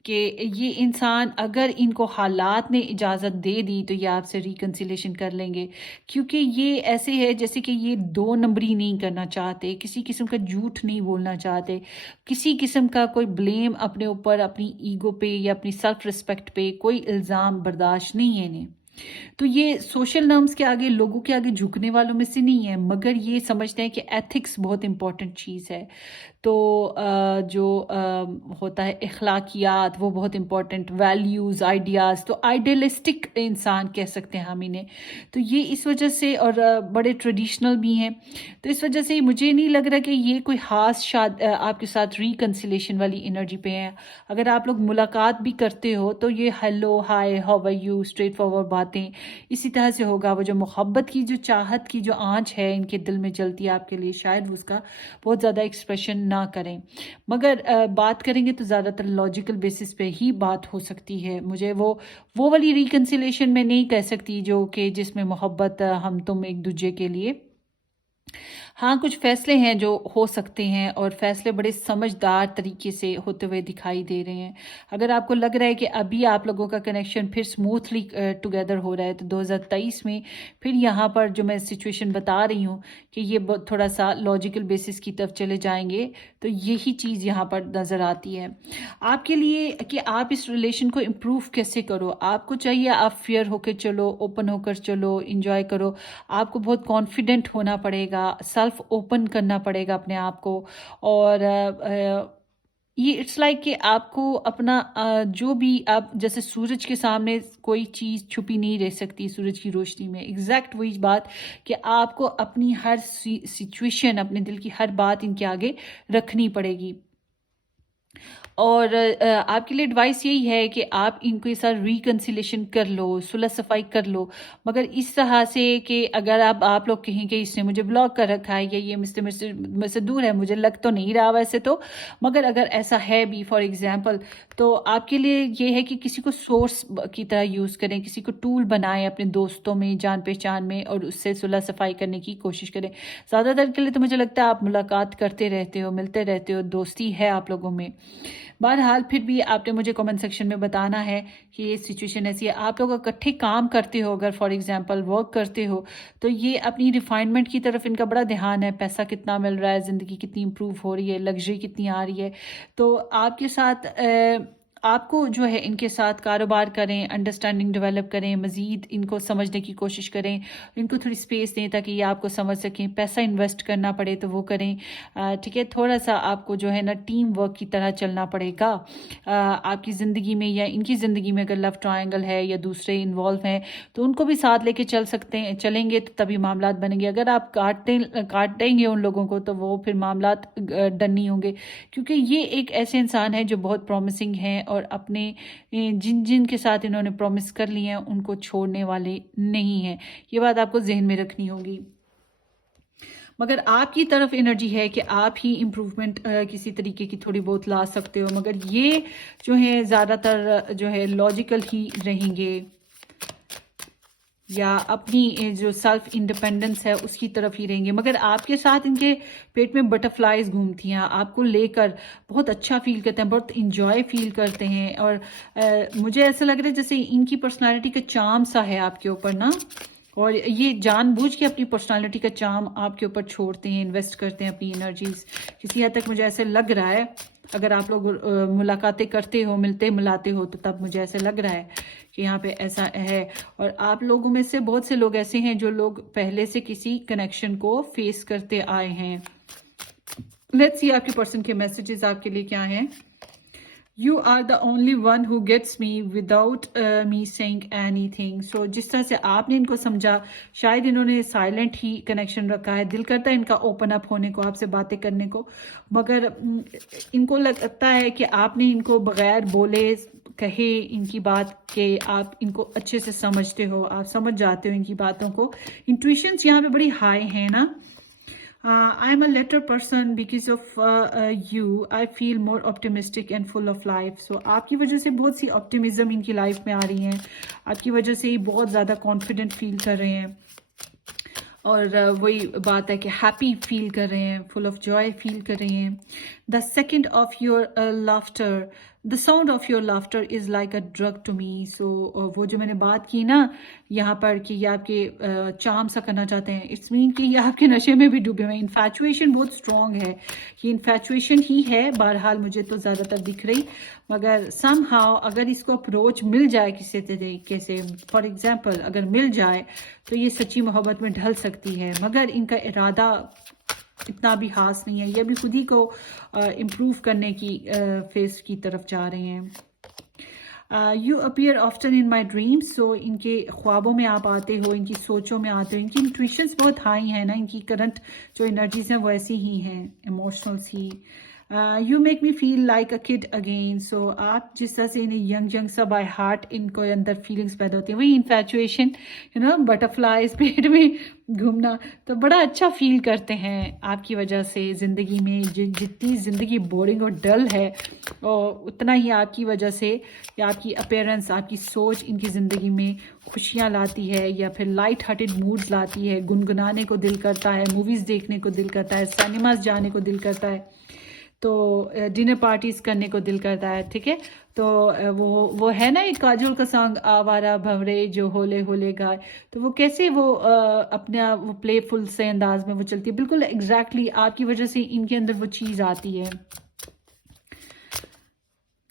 कि ये इंसान अगर इनको हालात ने इजाज़त दे दी तो ये आपसे रिकन्सिलेशन कर लेंगे, क्योंकि ये ऐसे है जैसे कि ये दो नंबरी नहीं करना चाहते, किसी किस्म का झूठ नहीं बोलना चाहते, किसी किस्म का कोई ब्लेम अपने ऊपर, अपनी ईगो पे या अपनी सेल्फ रिस्पेक्ट पे कोई इल्ज़ाम बर्दाश्त नहीं है इन्हें। तो ये सोशल नॉर्म्स के आगे, लोगों के आगे झुकने वालों में से नहीं है, मगर ये समझते हैं कि एथिक्स बहुत इंपॉर्टेंट चीज़ है। तो जो होता है इखलाकियात, वो बहुत इंपॉर्टेंट, वैल्यूज़, आइडियाज़, तो आइडियलिस्टिक इंसान कह सकते हैं हम इन्हें। तो ये इस वजह से, और बड़े ट्रेडिशनल भी हैं, तो इस वजह से मुझे नहीं लग रहा कि ये कोई ख़ास आपके साथ रिकन्सिलेशन वाली एनर्जी पे है। अगर आप लोग मुलाकात भी करते हो तो ये hello, hi, how are you, straightforward बातें इसी तरह से होगा। वो जो मोहब्बत की, जो चाहत की जो आँच है इनके दिल में जलती है आपके लिए, शायद उसका बहुत ज़्यादा एक्सप्रेशन ना करें। मगर बात करेंगे तो ज़्यादातर लॉजिकल बेसिस पे ही बात हो सकती है। मुझे वो वाली रिकन्सिलेशन में नहीं कह सकती जो कि जिसमें मोहब्बत, हम तुम एक दूसरे के लिए। हाँ, कुछ फ़ैसले हैं जो हो सकते हैं, और फ़ैसले बड़े समझदार तरीके से होते हुए दिखाई दे रहे हैं। अगर आपको लग रहा है कि अभी आप लोगों का कनेक्शन फिर स्मूथली टुगेदर हो रहा है, तो 2023 में फिर यहाँ पर जो मैं सिचुएशन बता रही हूँ कि ये थोड़ा सा लॉजिकल बेसिस की तरफ चले जाएंगे, तो यही चीज़ यहाँ पर नज़र आती है आपके लिए कि आप इस रिलेशन को इम्प्रूव कैसे करो। आपको चाहिए आप फेयर होकर चलो, ओपन होकर चलो, इंजॉय करो। आपको बहुत कॉन्फिडेंट होना पड़ेगा, सेल्फ ओपन करना पड़ेगा अपने आप को। और ये इट्स लाइक कि आपको अपना, जो भी आप, जैसे सूरज के सामने कोई चीज़ छुपी नहीं रह सकती सूरज की रोशनी में, एग्जैक्ट वही बात कि आपको अपनी हर सिचुएशन, अपने दिल की हर बात इनके आगे रखनी पड़ेगी। और आपके लिए एडवाइस यही है कि आप इनके साथ रिकन्सिलेशन कर लो, सुलह सफाई कर लो, मगर इस तरह से कि अगर आप लोग कहें कि इसने मुझे ब्लॉक कर रखा है या ये मुझसे दूर है, मुझे लग तो नहीं रहा वैसे तो, मगर अगर ऐसा है भी फॉर एग्जांपल, तो आपके लिए ये है कि किसी को सोर्स की तरह यूज़ करें, किसी को टूल बनाएं अपने दोस्तों में, जान पहचान में, और उससे सुलह सफाई करने की कोशिश करें। ज़्यादातर के लिए तो मुझे लगता है आप मुलाकात करते रहते हो, मिलते रहते हो, दोस्ती है आप लोगों में। बहरहाल फिर भी आपने मुझे कमेंट सेक्शन में बताना है कि ये सिचुएशन ऐसी है। आप लोग इकट्ठे काम करते हो, अगर फॉर एग्जांपल वर्क करते हो, तो ये अपनी रिफाइनमेंट की तरफ इनका बड़ा ध्यान है। पैसा कितना मिल रहा है, ज़िंदगी कितनी इम्प्रूव हो रही है, लग्जरी कितनी आ रही है। तो आपके साथ आपको जो है इनके साथ कारोबार करें, अंडरस्टैंडिंग डेवलप करें, मज़ीद इनको समझने की कोशिश करें, इनको थोड़ी स्पेस दें ताकि ये आपको समझ सकें। पैसा इन्वेस्ट करना पड़े तो वो करें, ठीक है। थोड़ा सा आपको जो है ना टीम वर्क की तरह चलना पड़ेगा। आपकी ज़िंदगी में या इनकी ज़िंदगी में अगर लव ट्रायंगल है या दूसरे इन्वॉल्व हैं, तो उनको भी साथ लेके चलेंगे तो तभी मामलात बनेंगे। अगर आप काटेंगे उन लोगों को, तो वो फिर मामलात डन नहीं होंगे, क्योंकि ये एक ऐसे इंसान है जो बहुत प्रॉमिसिंग हैं, और अपने जिन जिन के साथ इन्होंने प्रॉमिस कर लिए हैं उनको छोड़ने वाले नहीं हैं। ये बात आपको जहन में रखनी होगी। मगर आपकी तरफ एनर्जी है कि आप ही इम्प्रूवमेंट किसी तरीके की थोड़ी बहुत ला सकते हो, मगर ये जो है ज़्यादातर जो है लॉजिकल ही रहेंगे। या अपनी जो सेल्फ इंडिपेंडेंस है उसकी तरफ ही रहेंगे, मगर आपके साथ इनके पेट में बटरफ्लाइज घूमती हैं, आपको लेकर बहुत अच्छा फील करते हैं, बहुत इंजॉय फील करते हैं। और मुझे ऐसा लग रहा है जैसे इनकी पर्सनालिटी का चार्म सा है आपके ऊपर ना, और ये जानबूझ के अपनी पर्सनालिटी का चार्म आपके ऊपर छोड़ते हैं, इन्वेस्ट करते हैं अपनी एनर्जीज। किसी हद तक मुझे ऐसे लग रहा है, अगर आप लोग मुलाकातें करते हो, मिलते मिलाते हो, तो तब मुझे ऐसा लग रहा है कि यहाँ पे ऐसा है। और आप लोगों में से बहुत से लोग ऐसे हैं जो लोग पहले से किसी कनेक्शन को फेस करते आए हैं। लेट्स सी आपके पर्सन के मैसेजेस आपके लिए क्या हैं। You are the only one who gets me without me saying anything. So जिस तरह से आपने इनको समझा, शायद इन्होंने साइलेंट ही कनेक्शन रखा है। दिल करता है इनका ओपन अप होने को, आपसे बातें करने को, मगर इनको लगता है कि आपने इनको बगैर बोले कहे इनकी बात के आप इनको अच्छे से समझते हो, आप समझ जाते हो इनकी बातों को। इंट्यूशंस यहाँ पे बड़ी हाई है ना। I am a later person because of you. I feel more optimistic and full of life. So आपकी वजह से बहुत सी optimism इनकी लाइफ में आ रही है, आपकी वजह से ही बहुत ज़्यादा कॉन्फिडेंट फील कर रहे हैं, और वही बात है कि हैप्पी फील कर रहे हैं, फुल ऑफ जॉय फील कर रहे हैं। The second of your laughter, the sound of your laughter is like a drug to me. So वो जो मैंने बात की ना यहाँ पर कि ये आपके चार्म सा करना चाहते हैं, इट्स मीन कि ये आपके नशे में भी डूबे हुए हैं। इन्फैचुएशन बहुत स्ट्रॉन्ग है, ये इन्फैचुएशन ही है बहरहाल, मुझे तो ज़्यादातर दिख रही, मगर समहाउ अगर इसको अप्रोच मिल जाए किसी तरीके से, फॉर एग्जांपल अगर मिल जाए, तो ये सच्ची मोहब्बत में ढल सकती है। मगर इनका इरादा इतना भी खास नहीं है, ये भी खुद ही को इम्प्रूव करने की फेस की तरफ जा रहे हैं। You appear often in my dreams. So इनके ख्वाबों में आप आते हो, इनकी सोचों में आते हो। इनकी इंट्यूशंस बहुत हाई हैं ना, इनकी करंट जो एनर्जीज हैं वो ऐसी ही हैं, इमोशनल्स ही। You make me feel like a kid again. So आप जिस तरह से इन्हें यंग यंग सा बाय हार्ट इनको अंदर फीलिंग्स पैदा होती हैं, वही इन्फैचुएशन, यू नो, बटरफ्लाइज पेट में घूमना, तो बड़ा अच्छा फील करते हैं आपकी वजह से ज़िंदगी में। जितनी ज़िंदगी बोरिंग और डल है, और उतना ही आपकी वजह से, या आपकी अपीयरेंस, आपकी सोच इनकी ज़िंदगी में खुशियाँ लाती है, या फिर लाइट हार्टेड मूड्स लाती है। गुनगुनाने को दिल करता है, मूवीज़ देखने को दिल करता है, सिनेमास जाने को दिल करता है, तो डिनर पार्टीज करने को दिल करता है। ठीक है, तो वो है ना एक काजोल का सॉन्ग, आवारा भंवरे जो होले होले गाय, तो वो कैसे वो अपना वो प्लेफुल से अंदाज में वो चलती है, बिल्कुल एग्जैक्टली आपकी वजह से इनके अंदर वो चीज़ आती है।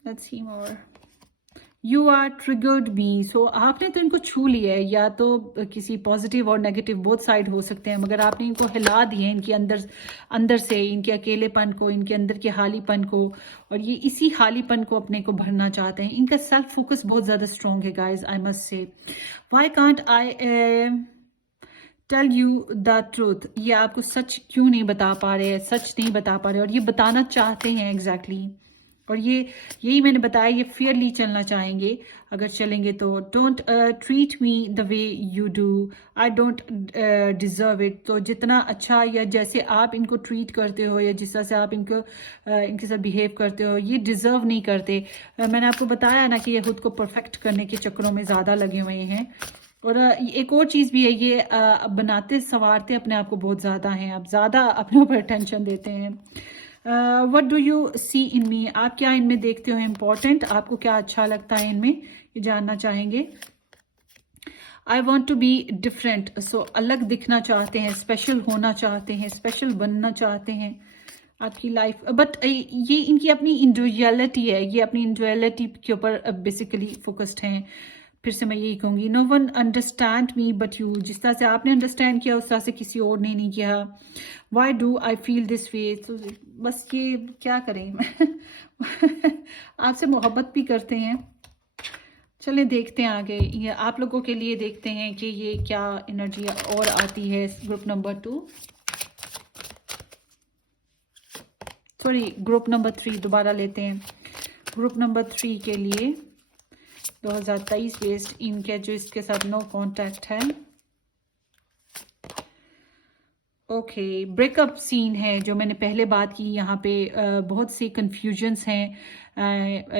Let's see more. You are triggered me. So आपने तो इनको छू लिया है, या तो किसी पॉजिटिव और नेगेटिव बोथ साइड हो सकते हैं, मगर आपने इनको हिला दिए इनके अंदर से, इनके अकेलेपन को, इनके अंदर के हालीपन को, और ये इसी हालीपन को अपने को भरना चाहते हैं। इनका सेल्फ फोकस बहुत ज़्यादा स्ट्रॉन्ग है guys, I must say. Why can't I tell you the truth. ये आपको सच क्यों नहीं बता पा रहे, सच नहीं बता पा रहे, और ये बताना चाहते हैं एग्जैक्टली और यही मैंने बताया, ये फेयरली चलना चाहेंगे अगर चलेंगे तो। Don't treat me the way you do, I don't deserve it. तो जितना अच्छा या जैसे आप इनको ट्रीट करते हो, या जिस तरह से आप इनके साथ बिहेव करते हो, ये डिज़र्व नहीं करते। मैंने आपको बताया ना कि ये खुद को परफेक्ट करने के चक्करों में ज़्यादा लगे हुए हैं। और एक और चीज़ भी है, ये बनाते संवारते अपने आप को बहुत ज़्यादा हैं, आप ज़्यादा अपने ऊपर टेंशन देते हैं। वट डू यू सी इन मी, आप क्या इनमें देखते हो इम्पोर्टेंट, आपको क्या अच्छा लगता है इनमें, ये जानना चाहेंगे। I want to be different. So अलग दिखना चाहते हैं, स्पेशल होना चाहते हैं, स्पेशल बनना चाहते हैं आपकी लाइफ। बट ये इनकी अपनी इंडिविजुअलिटी है, ये अपनी इंडिविजुअलिटी के ऊपर बेसिकली फोकस्ड हैं। फिर से मैं यही कहूँगी, no one understand me but you. जिस तरह से आपने अंडरस्टैंड किया उस तरह से किसी और ने नहीं किया। Why do I feel this way. तो बस ये क्या करें आपसे मोहब्बत भी करते हैं। चले देखते हैं आगे, ये आप लोगों के लिए देखते हैं कि ये क्या एनर्जी और आती है। Group number 2, sorry group number 3 दोबारा लेते हैं। ग्रुप नंबर 3 के लिए 2023 बेस्ड इनके जो इसके साथ नो कांटेक्ट है। ओके, ब्रेकअप सीन है जो मैंने पहले बात की यहाँ पे। बहुत सी कंफ्यूजन्स हैं,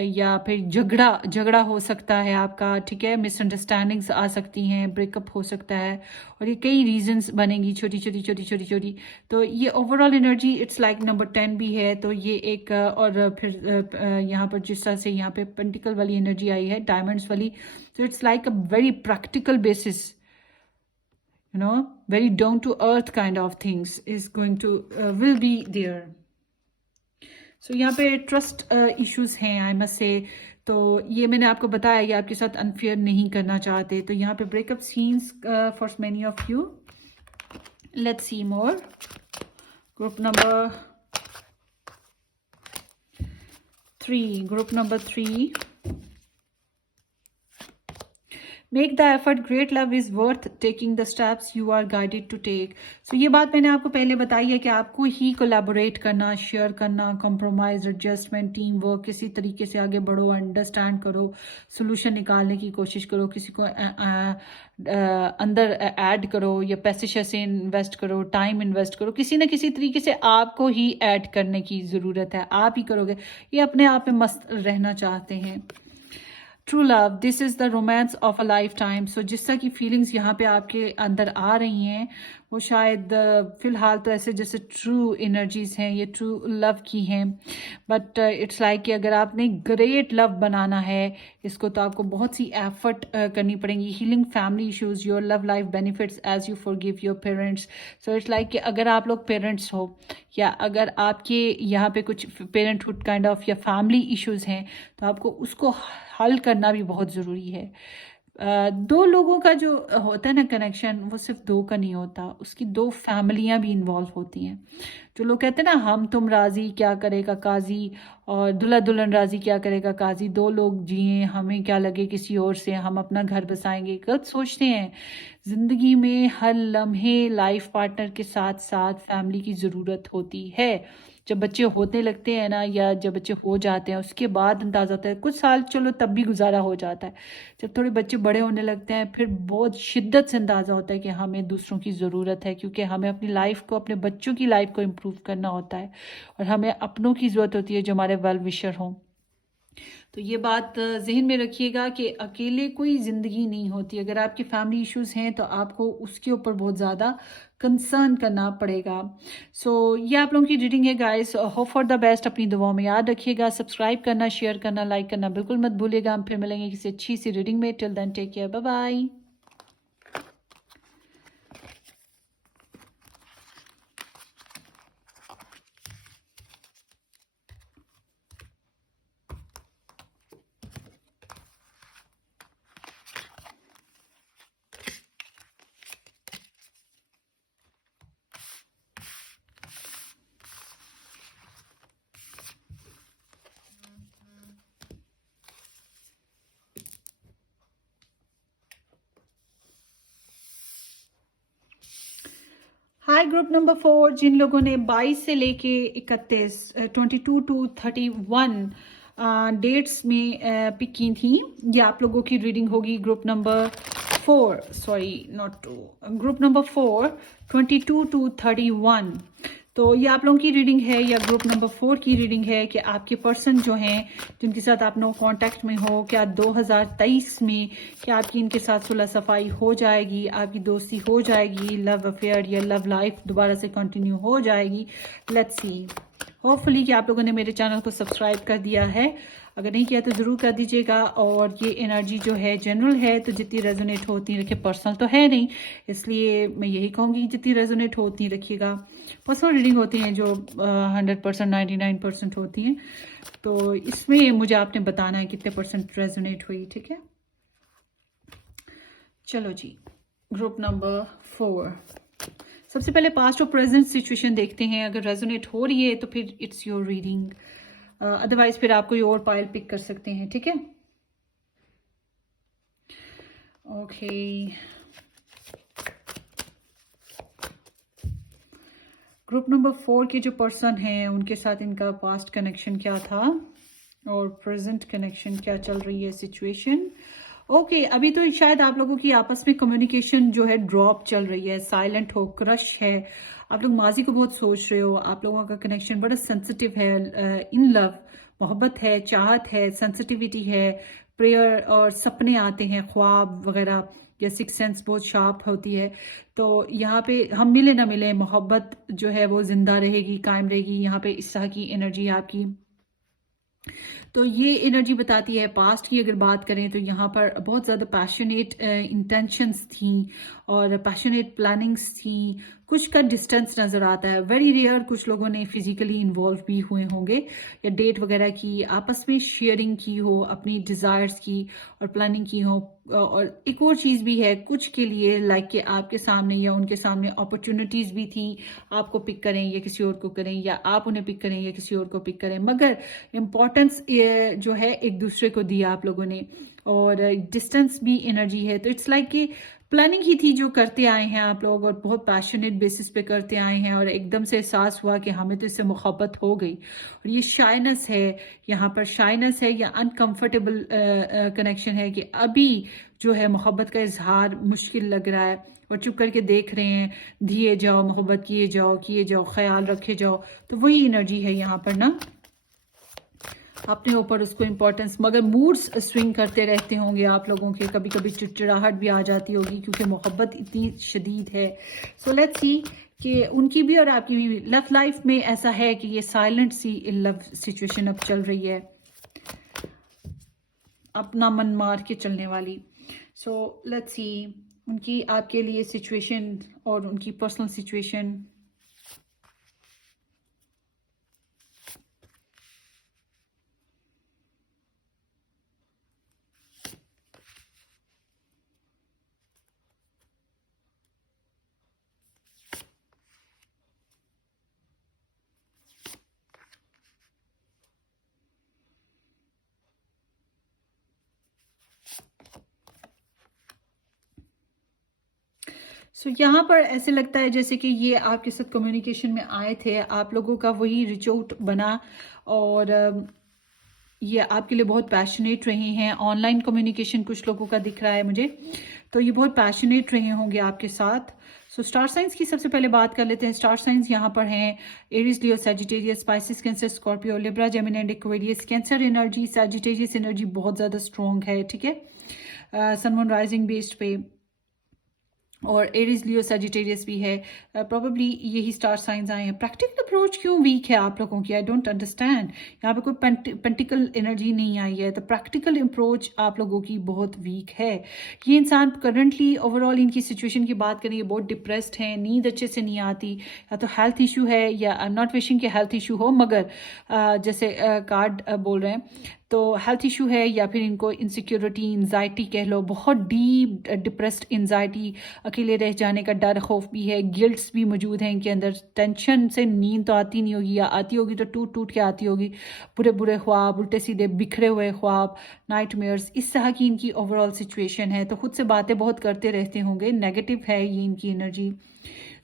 या फिर झगड़ा झगड़ा हो सकता है आपका, ठीक है, मिसअंडरस्टैंडिंग्स आ सकती हैं, ब्रेकअप हो सकता है, और ये कई रीजंस बनेंगी, छोटी छोटी छोटी छोटी छोटी। तो ये overall energy it's like number 10 भी है, तो ये एक और फिर यहाँ पर जिस तरह से यहाँ पे पेंटिकल वाली एनर्जी आई है, डायमंड्स वाली, तो it's like a very practical basis, very down to earth kind of things is going to will be there. So यहाँ पे ट्रस्ट इश्यूज हैं, आई मस्ट से। तो ये मैंने आपको बताया, ये आपके साथ अनफेयर नहीं करना चाहते। तो यहाँ पे breakup scenes for many of you. Let's see more. Group number 3, make the effort, great love is worth taking the steps you are guided to take. So ये बात मैंने आपको पहले बताई है कि आपको ही कोलैबोरेट करना, शेयर करना, कॉम्प्रोमाइज, एडजस्टमेंट, टीम वर्क, किसी तरीके से आगे बढ़ो, अंडरस्टैंड करो, सोल्यूशन निकालने की कोशिश करो, किसी को अंदर ऐड करो, या पैसे शैसे इन्वेस्ट करो, टाइम इन्वेस्ट करो, किसी न किसी तरीके से आपको ही ऐड करने की ज़रूरत है, आप ही करोगे। ये अपने आप में मस्त रहना चाहते हैं। True love, this is the romance of a lifetime. So जिस तरह की फीलिंग्स यहाँ पे आपके अंदर आ रही हैं, वो शायद फिलहाल तो ऐसे जैसे ट्रू एनर्जीज हैं, ये ट्रू लव की हैं, बट इट्स लाइक कि अगर आपने ग्रेट लव बनाना है इसको, तो आपको बहुत सी एफर्ट करनी पड़ेंगी। Healing family issues, your love life benefits as you forgive your parents. So it's like कि अगर आप लोग पेरेंट्स हो, या अगर आपके यहाँ पे कुछ पेरेंटहुड काइंड ऑफ या फैमिली इश्यूज हैं, तो आपको उसको हल करना भी बहुत ज़रूरी है। दो लोगों का जो होता है ना कनेक्शन, वो सिर्फ दो का नहीं होता, उसकी दो फैमिलियां भी इन्वॉल्व होती हैं। जो लोग कहते हैं ना, हम तुम राजी क्या करेगा काजी, और दुल्हा दुल्हन राजी क्या करेगा काजी, दो लोग जिए हमें क्या लगे किसी और से, हम अपना घर बसाएंगे, गलत सोचते हैं। जिंदगी में हर लम्हे लाइफ पार्टनर के साथ साथ फैमिली की ज़रूरत होती है। जब बच्चे होने लगते हैं ना, या जब बच्चे हो जाते हैं, उसके बाद अंदाज़ा होता है, कुछ साल चलो तब भी गुजारा हो जाता है। जब थोड़े बच्चे बड़े होने लगते हैं, फिर बहुत शिद्दत से अंदाज़ा होता है कि हमें दूसरों की ज़रूरत है, क्योंकि हमें अपनी लाइफ को, अपने बच्चों की लाइफ को इम्प्रूव करना होता है, और हमें अपनों की ज़रूरत होती है जो हमारे वेल विशर हों। तो ये बात जहन में रखिएगा कि अकेले कोई ज़िंदगी नहीं होती। अगर आपकी फैमिली इश्यूज़ हैं तो आपको उसके ऊपर बहुत ज़्यादा कंसर्न करना पड़ेगा। सो ये आप लोगों की रीडिंग है guys. Hope for the best. अपनी दुआओं में याद रखिएगा। सब्सक्राइब करना, शेयर करना, लाइक करना बिल्कुल मत भूलिएगा। हम फिर मिलेंगे किसी अच्छी सी रीडिंग में। Till then take care, bye bye. Hi group number 4, जिन लोगों ने 22 से लेके 31 22 टू 31 डेट्स में पिक की थी, ये आप लोगों की रीडिंग होगी। Group number 4, sorry not 2, group number 4 22 to 31। तो ये आप लोगों की रीडिंग है, या ग्रुप नंबर 4 की रीडिंग है कि आपके पर्सन जो हैं, जिनके साथ आप नो कांटेक्ट में हो, क्या 2023 में क्या आपकी इनके साथ सुलह सफाई हो जाएगी, आपकी दोस्ती हो जाएगी, लव अफेयर या लव लाइफ दोबारा से कंटिन्यू हो जाएगी। Let's see. होपफुली कि आप लोगों ने मेरे चैनल को सब्सक्राइब कर दिया है। अगर नहीं किया तो ज़रूर कर दीजिएगा। और ये एनर्जी जो है जनरल है, तो जितनी रेजोनेट होती है रखिए, पर्सनल तो है नहीं, इसलिए मैं यही कहूँगी जितनी रेजोनेट होती रखिएगा। पर्सनल रीडिंग होती हैं जो 100%, 99% होती हैं, तो इसमें मुझे आपने बताना है कितने परसेंट रेजोनेट हुई, ठीक है। चलो जी, ग्रुप नंबर 4, सबसे पहले पास्ट और प्रेजेंट सिचुएशन देखते हैं। अगर रेजोनेट हो रही है तो फिर इट्स योर रीडिंग, अदरवाइज फिर आप कोई और पाइल पिक कर सकते हैं, ठीक है। ओके, ग्रुप नंबर 4 के जो पर्सन हैं, उनके साथ इनका पास्ट कनेक्शन क्या था और प्रेजेंट कनेक्शन क्या चल रही है सिचुएशन। ओके, अभी तो शायद आप लोगों की आपस में कम्युनिकेशन जो है ड्रॉप चल रही है, साइलेंट हो, क्रश है। आप लोग माजी को बहुत सोच रहे हो, आप लोगों का कनेक्शन बड़ा सेंसिटिव है, इन लव, मोहब्बत है, चाहत है, सेंसिटिविटी है, प्रेयर और सपने आते हैं, ख्वाब वगैरह, या सिक्स सेंस बहुत शार्प होती है। तो यहाँ पे हम मिले ना मिले, मोहब्बत जो है वो जिंदा रहेगी, कायम रहेगी। यहाँ पे इस तरह की एनर्जी है आपकी। तो ये एनर्जी बताती है, पास्ट की अगर बात करें तो यहाँ पर बहुत ज़्यादा पैशनेट इंटेंशंस थी और पैशनेट प्लानिंग्स थी। कुछ का डिस्टेंस नज़र आता है, वेरी रेयर कुछ लोगों ने फिजिकली इन्वॉल्व भी हुए होंगे या डेट वगैरह की, आपस में शेयरिंग की हो, अपनी डिज़ायर्स की और प्लानिंग की हो। और एक और चीज़ भी है कुछ के लिए, लाइक कि आपके सामने या उनके सामने अपॉर्चुनिटीज़ भी थी, आपको पिक करें या किसी और को करें, या आप उन्हें पिक करें या किसी और को पिक करें, मगर इम्पोर्टेंस जो है एक दूसरे को दिया आप लोगों ने। और डिस्टेंस भी एनर्जी है, तो इट्स लाइक कि प्लानिंग ही थी जो करते आए हैं आप लोग, और बहुत पैशनेट बेसिस पे करते आए हैं, और एकदम से एहसास हुआ कि हमें तो इससे मोहब्बत हो गई। और ये शाइनेस है, यहाँ पर शाइनेस है या अनकंफर्टेबल कनेक्शन है कि अभी जो है मोहब्बत का इजहार मुश्किल लग रहा है, और चुप करके देख रहे हैं, दिए जाओ मोहब्बत, किए जाओ, ख्याल रखे जाओ। तो वही एनर्जी है यहाँ पर ना, अपने ऊपर उसको इम्पोर्टेंस, मगर मूड्स स्विंग करते रहते होंगे आप लोगों के, कभी कभी चिड़चिड़ाहट भी आ जाती होगी क्योंकि मोहब्बत इतनी शदीद है। सो लेट्स सी कि उनकी भी और आपकी भी लव लाइफ में ऐसा है कि ये साइलेंट सी लव सिचुएशन अब चल रही है, अपना मन मार के चलने वाली। सो लेट्स सी उनकी आपके लिए सिचुएशन और उनकी पर्सनल सिचुएशन। यहाँ पर ऐसे लगता है जैसे कि ये आपके साथ कम्युनिकेशन में आए थे, आप लोगों का वही रिच आउट बना, और ये आपके लिए बहुत पैशनेट रहे हैं। ऑनलाइन कम्युनिकेशन कुछ लोगों का दिख रहा है मुझे, तो ये बहुत पैशनेट रहे होंगे आपके साथ। स्टार साइंस की सबसे पहले बात कर लेते हैं। स्टार साइंस यहाँ पर हैं Aries, Leo, Sagittarius, Pisces, Cancer, Scorpio, Libra, Gemini and Aquarius. Cancer energy, Sagittarius energy बहुत ज़्यादा स्ट्रॉन्ग है, ठीक है, सन मून राइजिंग बेस्ड पे, और एरीज, लियो, सजिटेरियस भी है। प्रोबेबली यही स्टार साइंस आए हैं। प्रैक्टिकल अप्रोच क्यों वीक है आप लोगों की, आई डोंट अंडरस्टैंड। यहाँ पे कोई पेंटिकल एनर्जी नहीं आई है, तो प्रैक्टिकल अप्रोच आप लोगों की बहुत वीक है। ये इंसान करंटली ओवरऑल इनकी सिचुएशन की बात करें, ये बहुत डिप्रेस्ड हैं, नींद अच्छे से नहीं आती, या तो हेल्थ इशू है, या आई एम नॉट विशिंग कि हेल्थ इशू हो, मगर जैसे कार्ड बोल रहे हैं तो हेल्थ इशू है, या फिर इनको इनसिक्योरिटी, एंजाइटी कह लो, बहुत डीप डिप्रेस्ड एंजाइटी, अकेले रह जाने का डर, खौफ भी है, गिल्ट्स भी मौजूद हैं इनके अंदर। टेंशन से नींद तो आती नहीं होगी, या आती होगी तो टूट टूट के आती होगी, बुरे बुरे ख्वाब, उल्टे सीधे बिखरे हुए ख्वाब, नाइटमेयर्स, इस तरह की इनकी ओवरऑल सिचुएशन है। तो खुद से बातें बहुत करते रहते होंगे, नेगेटिव है ये इनकी एनर्जी।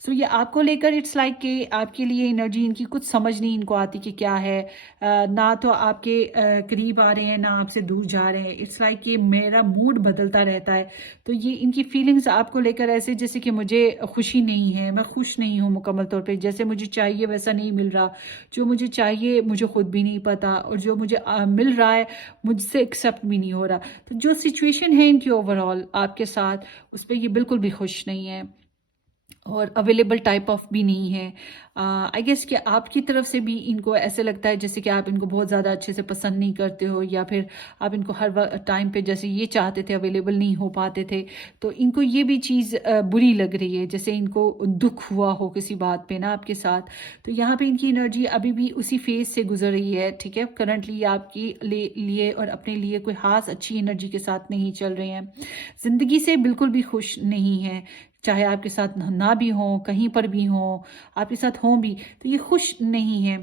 ये आपको लेकर इट्स लाइक कि आपके लिए एनर्जी इनकी कुछ समझ नहीं इनको आती कि क्या है, ना तो आपके करीब आ रहे हैं, ना आपसे दूर जा रहे हैं। इट्स लाइक कि मेरा मूड बदलता रहता है। तो ये इनकी फीलिंग्स आपको लेकर ऐसे जैसे कि मुझे खुशी नहीं है, मैं खुश नहीं हूँ मुकम्मल तौर पे, जैसे मुझे चाहिए वैसा नहीं मिल रहा, जो मुझे चाहिए मुझे खुद भी नहीं पता, और जो मुझे मिल रहा है मुझसे एक्सेप्ट भी नहीं हो रहा। तो जो सिचुएशन है इनकी ओवरऑल आपके साथ, उस पर ये बिल्कुल भी खुश नहीं है, और अवेलेबल टाइप ऑफ भी नहीं है। आई गेस कि आपकी तरफ से भी इनको ऐसे लगता है जैसे कि आप इनको बहुत ज़्यादा अच्छे से पसंद नहीं करते हो, या फिर आप इनको हर टाइम पे जैसे ये चाहते थे अवेलेबल नहीं हो पाते थे। तो इनको ये भी चीज़ बुरी लग रही है, जैसे इनको दुख हुआ हो किसी बात पे ना आपके साथ। तो यहाँ पे इनकी एनर्जी अभी भी उसी फेज से गुजर रही है, ठीक है। करंटली आपके लिए और अपने लिए कोई खास अच्छी एनर्जी के साथ नहीं चल रहे हैं, ज़िंदगी से बिल्कुल भी खुश नहीं है। चाहे आपके साथ ना भी हों, कहीं पर भी हों, आपके साथ हों भी, तो ये खुश नहीं है।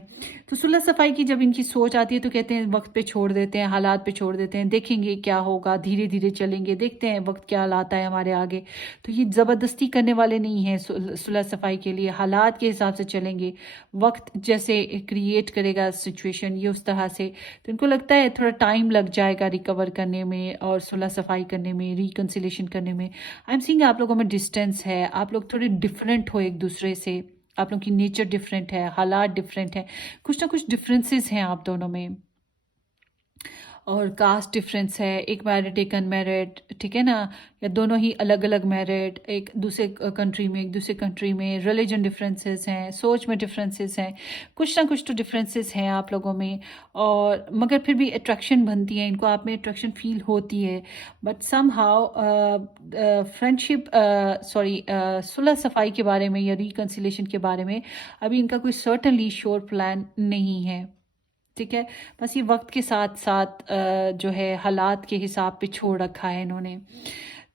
तो सुलह सफाई की जब इनकी सोच आती है तो कहते हैं वक्त पे छोड़ देते हैं, हालात पे छोड़ देते हैं, देखेंगे क्या होगा, धीरे धीरे चलेंगे, देखते हैं वक्त क्या लाता है हमारे आगे। तो ये ज़बरदस्ती करने वाले नहीं हैं सुलह सफाई के लिए, हालात के हिसाब से चलेंगे, वक्त जैसे क्रिएट करेगा सिचुएशन ये उस तरह से। तो इनको लगता है थोड़ा टाइम लग जाएगा रिकवर करने में और सुलह सफाई करने में, रिकन्सिलेशन करने में। आई एम सीइंग आप लोगों में डिस्टेंस है, आप लोग थोड़े डिफरेंट हो एक दूसरे से, आप लोगों की नेचर डिफरेंट है, हालात डिफरेंट है, कुछ ना कुछ डिफरेंसेस हैं आप दोनों में। और कास्ट डिफरेंस है, एक मैरिड एक अनमैरिड, ठीक है ना, या दोनों ही अलग अलग मैरिड, एक दूसरे कंट्री में एक दूसरे कंट्री में, रिलीजन डिफरेंसेस हैं, सोच में डिफरेंसेस हैं, कुछ ना कुछ तो डिफरेंसेस हैं आप लोगों में। और मगर फिर भी अट्रैक्शन बनती है, इनको आप में अट्रैक्शन फील होती है। But somehow friendship sorry सुलह सफाई के बारे में या रिकन्सिलेशन के बारे में अभी इनका कोई सर्टनली श्योर प्लान नहीं है, ठीक है। बस ये वक्त के साथ साथ जो है हालात के हिसाब पे छोड़ रखा है इन्होंने।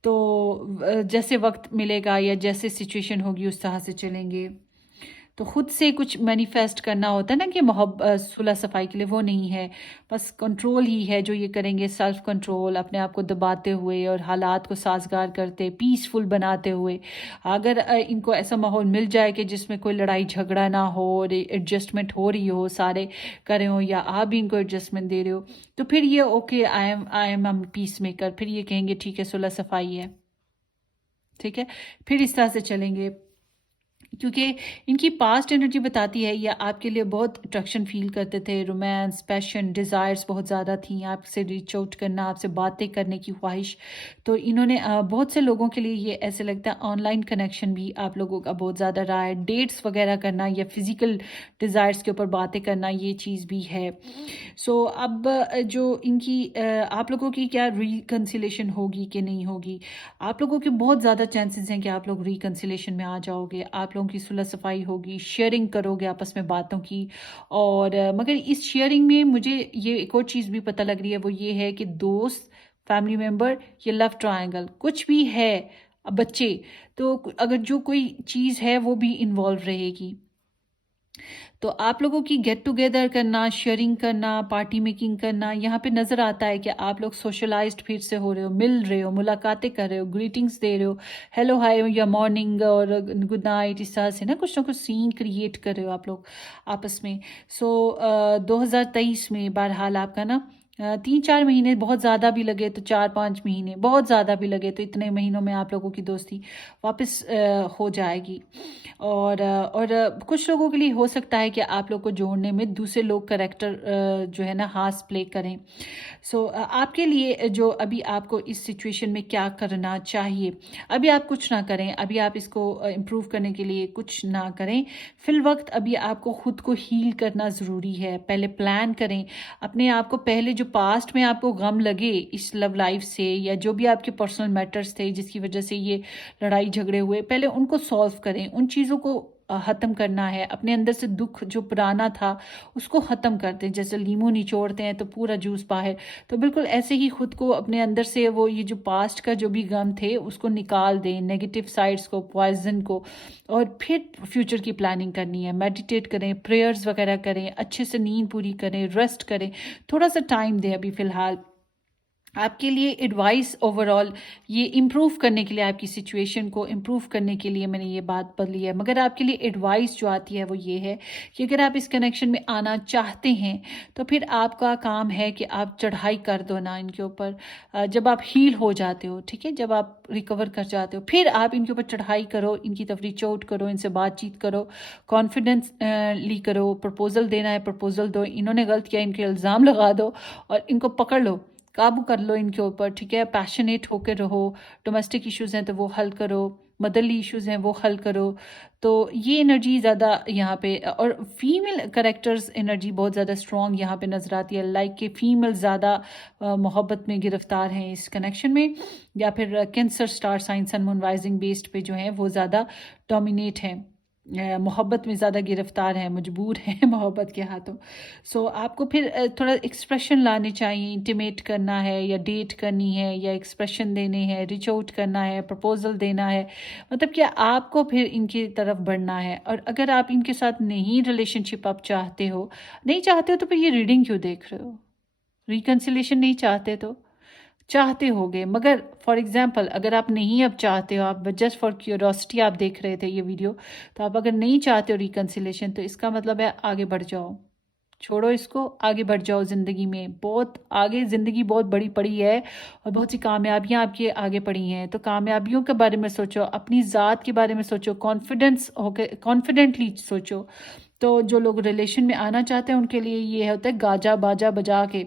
तो जैसे वक्त मिलेगा या जैसे सिचुएशन होगी उस तरह से चलेंगे। तो खुद से कुछ मैनिफेस्ट करना होता है ना कि सुलह सफाई के लिए, वो नहीं है। बस कंट्रोल ही है जो ये करेंगे, सेल्फ कंट्रोल, अपने आप को दबाते हुए और हालात को साजगार करते, पीसफुल बनाते हुए। अगर इनको ऐसा माहौल मिल जाए कि जिसमें कोई लड़ाई झगड़ा ना हो और एडजस्टमेंट हो रही हो, सारे करे हो या आप भी इनको एडजस्टमेंट दे रहे हो, तो फिर ये okay, I am peace maker, फिर ये कहेंगे ठीक है सुलह सफाई है, ठीक है, फिर इस तरह से चलेंगे। क्योंकि इनकी पास्ट एनर्जी बताती है या आपके लिए बहुत अट्रैक्शन फील करते थे, रोमांस, पैशन, डिज़ायर्स बहुत ज़्यादा थी, आपसे रीच आउट करना, आपसे बातें करने की ख्वाहिश। तो इन्होंने बहुत से लोगों के लिए ये ऐसे लगता है ऑनलाइन कनेक्शन भी आप लोगों का बहुत ज़्यादा रहा है, डेट्स वगैरह करना या फिज़िकल डिज़ायर्स के ऊपर बातें करना, ये चीज़ भी है। सो अब जो इनकी आप लोगों की क्या रिकन्सिलेशन होगी कि नहीं होगी, आप लोगों के बहुत ज़्यादा चांसेस हैं कि आप लोग रिकन्सिलेशन में आ जाओगे, आप लोगों की सुलह सफाई होगी, शेयरिंग करोगे आपस में बातों की। और मगर इस शेयरिंग में मुझे ये एक और चीज़ भी पता लग रही है, वो ये है कि दोस्त, फैमिली मेम्बर, ये लव ट्रायंगल कुछ भी है, बच्चे, तो अगर जो कोई चीज़ है वो भी इन्वॉल्व रहेगी। तो आप लोगों की गेट टुगेदर करना, शेयरिंग करना, पार्टी मेकिंग करना, यहाँ पे नज़र आता है कि आप लोग सोशलाइज्ड फिर से हो रहे हो, मिल रहे हो, मुलाकातें कर रहे हो, ग्रीटिंग्स दे रहे हो, हेलो हाय या मॉर्निंग और गुड नाइट, इस तरह से ना कुछ सीन क्रिएट कर रहे हो आप लोग आपस में। सो 2023 में बहरहाल आपका ना 3-4 महीने बहुत ज़्यादा भी लगे तो 4-5 महीने, बहुत ज़्यादा भी लगे तो इतने महीनों में आप लोगों की दोस्ती वापस हो जाएगी। और कुछ लोगों के लिए हो सकता है कि आप लोग को जोड़ने में दूसरे लोग करेक्टर जो है ना हाथ प्ले करें। सो आपके लिए जो अभी आपको इस सिचुएशन में क्या करना चाहिए, अभी आप कुछ ना करें, अभी आप इसको इम्प्रूव करने के लिए कुछ ना करें। फिल वक्त अभी आपको खुद को हील करना ज़रूरी है। पहले प्लान करें अपने आप को, पहले जो पास्ट में आपको गम लगे इस लव लाइफ से या जो भी आपके पर्सनल मैटर्स थे जिसकी वजह से ये लड़ाई झगड़े हुए, पहले उनको सॉल्व करें, उन चीज़ों को ख़त्म करना है। अपने अंदर से दुख जो पुराना था उसको ख़त्म कर दें, जैसे लीमू निचोड़ते हैं तो पूरा जूस बाहर, तो बिल्कुल ऐसे ही खुद को अपने अंदर से वो ये जो पास्ट का जो भी गम थे उसको निकाल दें, नेगेटिव साइड्स को, पॉइजन को। और फिर फ्यूचर की प्लानिंग करनी है, मेडिटेट करें, प्रेयर्स वगैरह करें, अच्छे से नींद पूरी करें, रेस्ट करें, थोड़ा सा टाइम दें अभी फ़िलहाल। आपके लिए एडवाइस ओवरऑल ये इम्प्रूव करने के लिए, आपकी सिचुएशन को इम्प्रूव करने के लिए मैंने ये बात बदली है। मगर आपके लिए एडवाइस जो आती है वो ये है कि अगर आप इस कनेक्शन में आना चाहते हैं तो फिर आपका काम है कि आप चढ़ाई कर दो ना इनके ऊपर। जब आप हील हो जाते हो, ठीक है, जब आप रिकवर कर जाते हो, फिर आप इनके ऊपर चढ़ाई करो, इनकी तरफ रीच आउट करो, इनसे बातचीत करो, कॉन्फिडेंस ली करो, प्रपोजल देना है प्रपोजल दो, इन्होंने गलत किया इनके इल्ज़ाम लगा दो और इनको पकड़ लो, काबू कर लो इनके ऊपर, ठीक है। पैशनेट होकर रहो, डोमेस्टिक इश्यूज़ हैं तो वो हल करो, मदरली इश्यूज़ हैं वो हल करो। तो ये एनर्जी ज़्यादा यहाँ पे, और फीमेल करेक्टर्स एनर्जी बहुत ज़्यादा स्ट्रॉन्ग यहाँ पे नज़र आती है, लाइक कि फीमेल ज़्यादा मोहब्बत में गिरफ्तार हैं इस कनेक्शन में, या फिर Cancer star sign sun moon rising based पे जो है वो ज़्यादा डोमिनेट हैं। मोहब्बत में ज़्यादा गिरफ्तार हैं, मजबूर हैं मोहब्बत के हाथों। सो आपको फिर थोड़ा एक्सप्रेशन लाने चाहिए, इंटीमेट करना है या डेट करनी है या एक्सप्रेशन देने हैं, रिच आउट करना है, प्रपोजल देना है, मतलब कि आपको फिर इनकी तरफ बढ़ना है। और अगर आप इनके साथ नहीं रिलेशनशिप आप चाहते हो, नहीं चाहते हो तो फिर ये रीडिंग क्यों देख रहे हो? रिकन्सिलेशन नहीं चाहते तो चाहते होगे, मगर फॉर एग्जांपल अगर आप नहीं अब चाहते हो, आप जस्ट फॉर क्यूरोसिटी आप देख रहे थे ये वीडियो, तो आप अगर नहीं चाहते हो रिकन्सिलेशन तो इसका मतलब है आगे बढ़ जाओ, छोड़ो इसको, आगे बढ़ जाओ ज़िंदगी में। बहुत आगे ज़िंदगी बहुत बड़ी पड़ी है और बहुत सी कामयाबियां आपकी आगे पड़ी हैं, तो कामयाबियों के बारे में सोचो, अपनी ज़ात के बारे में सोचो, कॉन्फिडेंस होके कॉन्फिडेंटली सोचो। तो जो लोग रिलेशन में आना चाहते हैं उनके लिए ये होता है गाजा बाजा बजा के,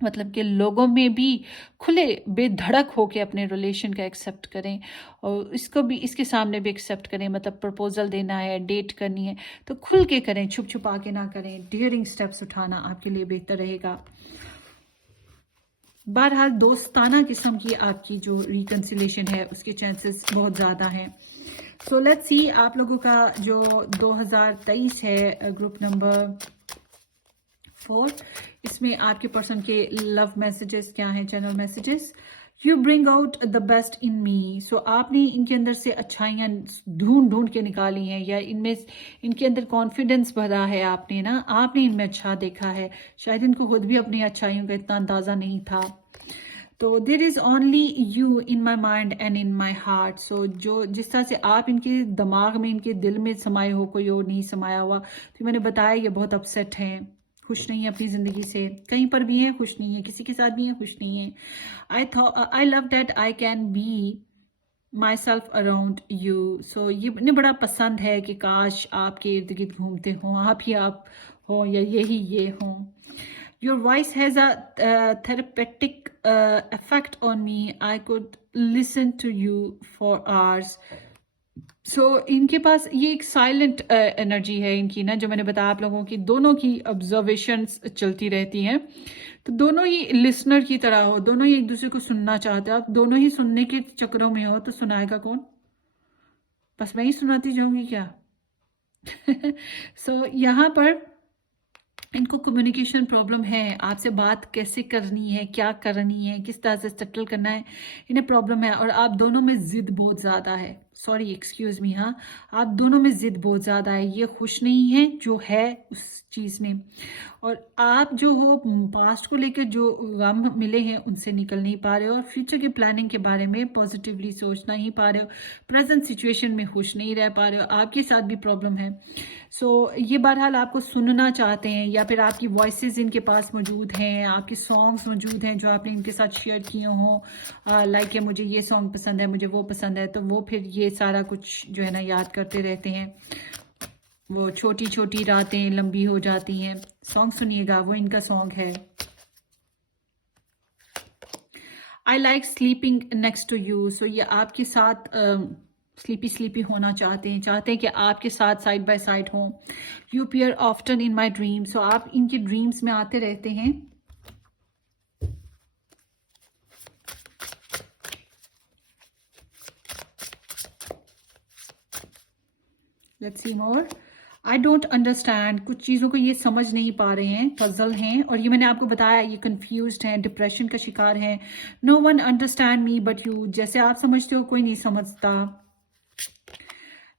मतलब कि लोगों में भी खुले बेधड़क होके अपने रिलेशन का एक्सेप्ट करें और इसको भी इसके सामने भी एक्सेप्ट करें। मतलब प्रपोजल देना है, डेट करनी है तो खुल के करें, छुप छुपा के ना करें। डियरिंग स्टेप्स उठाना आपके लिए बेहतर रहेगा। बहरहाल दोस्ताना किस्म की आपकी जो रिकन्सिलेशन है उसके चांसेस बहुत ज़्यादा हैं। सो लेट्स सी आप लोगों का जो 2023 है, ग्रुप नंबर 4, इसमें आपके पर्सन के लव मैसेजेस क्या हैं, channel messages. You bring out the best in me. So आपने इनके अंदर से अच्छाइयाँ ढूंढ ढूंढ के निकाली हैं, या इनमें इनके अंदर कॉन्फिडेंस भरा है आपने ना, आपने इनमें अच्छा देखा है। शायद इनको खुद भी अपनी अच्छाइयों का इतना अंदाज़ा नहीं था। तो there is only you in my mind and in my heart. So जो जिस तरह से आप इनके दिमाग में, इनके दिल में समाये हो, कोई और नहीं समाया हुआ। तो मैंने बताया ये बहुत अपसेट हैं, खुश नहीं है अपनी ज़िंदगी से, कहीं पर भी है खुश नहीं है, किसी के साथ भी है खुश नहीं है। I love that I can be myself around you. So ये इन्हें बड़ा पसंद है कि काश आपके इर्द गिर्द घूमते हों, आप ही आप हो या यही ये हों। Your voice has a therapeutic effect on me. I could listen to you for hours. इनके पास ये एक साइलेंट एनर्जी है इनकी ना, जो मैंने बताया आप लोगों की, दोनों की ऑब्जर्वेशंस चलती रहती हैं। तो दोनों ही लिसनर की तरह हो, दोनों ही एक दूसरे को सुनना चाहते हो। आप दोनों ही सुनने के चक्करों में हो तो सुनाएगा कौन? बस मैं ही सुनाती जाऊंगी क्या? यहाँ पर इनको कम्युनिकेशन प्रॉब्लम है, आपसे बात कैसे करनी है, क्या करनी है, किस तरह से सेटल करना है, इन्हें प्रॉब्लम है। और आप दोनों में ज़िद बहुत ज़्यादा है, सॉरी एक्सक्यूज़ मी, हाँ आप दोनों में ज़िद बहुत ज़्यादा है। ये खुश नहीं है जो है उस चीज़ में, और आप जो हो पास्ट को लेकर जो गम मिले हैं उनसे निकल नहीं पा रहे हो, और फ्यूचर की प्लानिंग के बारे में पॉजिटिवली सोच नहीं पा रहे हो, प्रेजेंट सिचुएशन में खुश नहीं रह पा रहे हो, आपके साथ भी प्रॉब्लम है। ये बहरहाल आपको सुनना चाहते हैं, या फिर आपकी वॉइसेस इनके पास मौजूद हैं, आपके सॉन्ग्स मौजूद हैं जो आपने इनके साथ शेयर किए हों, लाइक है मुझे ये सॉन्ग पसंद है, मुझे वो पसंद है, तो वो फिर ये सारा कुछ जो है ना याद करते रहते हैं। वो छोटी छोटी रातें लंबी हो जाती हैं, सॉन्ग सुनिएगा, वो इनका सॉन्ग है। I like sleeping next to you. So ये आपके साथ स्लीपी स्लीपी होना चाहते हैं, चाहते हैं कि आपके साथ साइड बाय साइड हों। You appear often in my dream. So आप इनके ड्रीम्स में आते रहते हैं। Let's see more. I don't understand, कुछ चीज़ों को ये समझ नहीं पा रहे हैं, पजल हैं, और ये मैंने आपको बताया ये कंफ्यूज्ड हैं, डिप्रेशन का शिकार हैं। No one understand me but you. जैसे आप समझते हो कोई नहीं समझता।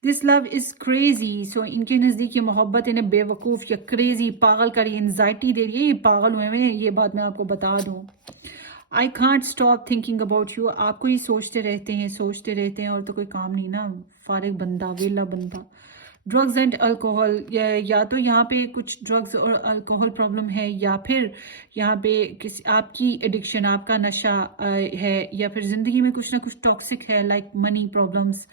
This love is crazy. So इनके नज़दीक ये मोहब्बत इन्हें बेवकूफ़ या क्रेजी, पागल कर रही है, एनजाइटी दे रही है, ये पागल हुए हैं, ये बात मैं आपको बता दूँ। I can't stop thinking about you. आपको ही सोचते रहते हैं, सोचते रहते हैं, और तो कोई काम नहीं ना, फारिग बंदा, वेला बंदा। ड्रग्स एंड अल्कोहल, या तो यहाँ पे कुछ ड्रग्स और अल्कोहल प्रॉब्लम है, या फिर यहाँ पे किसी आपकी एडिक्शन, आपका नशा है, या फिर ज़िंदगी में कुछ ना कुछ टॉक्सिक है, लाइक मनी प्रॉब्लम्स,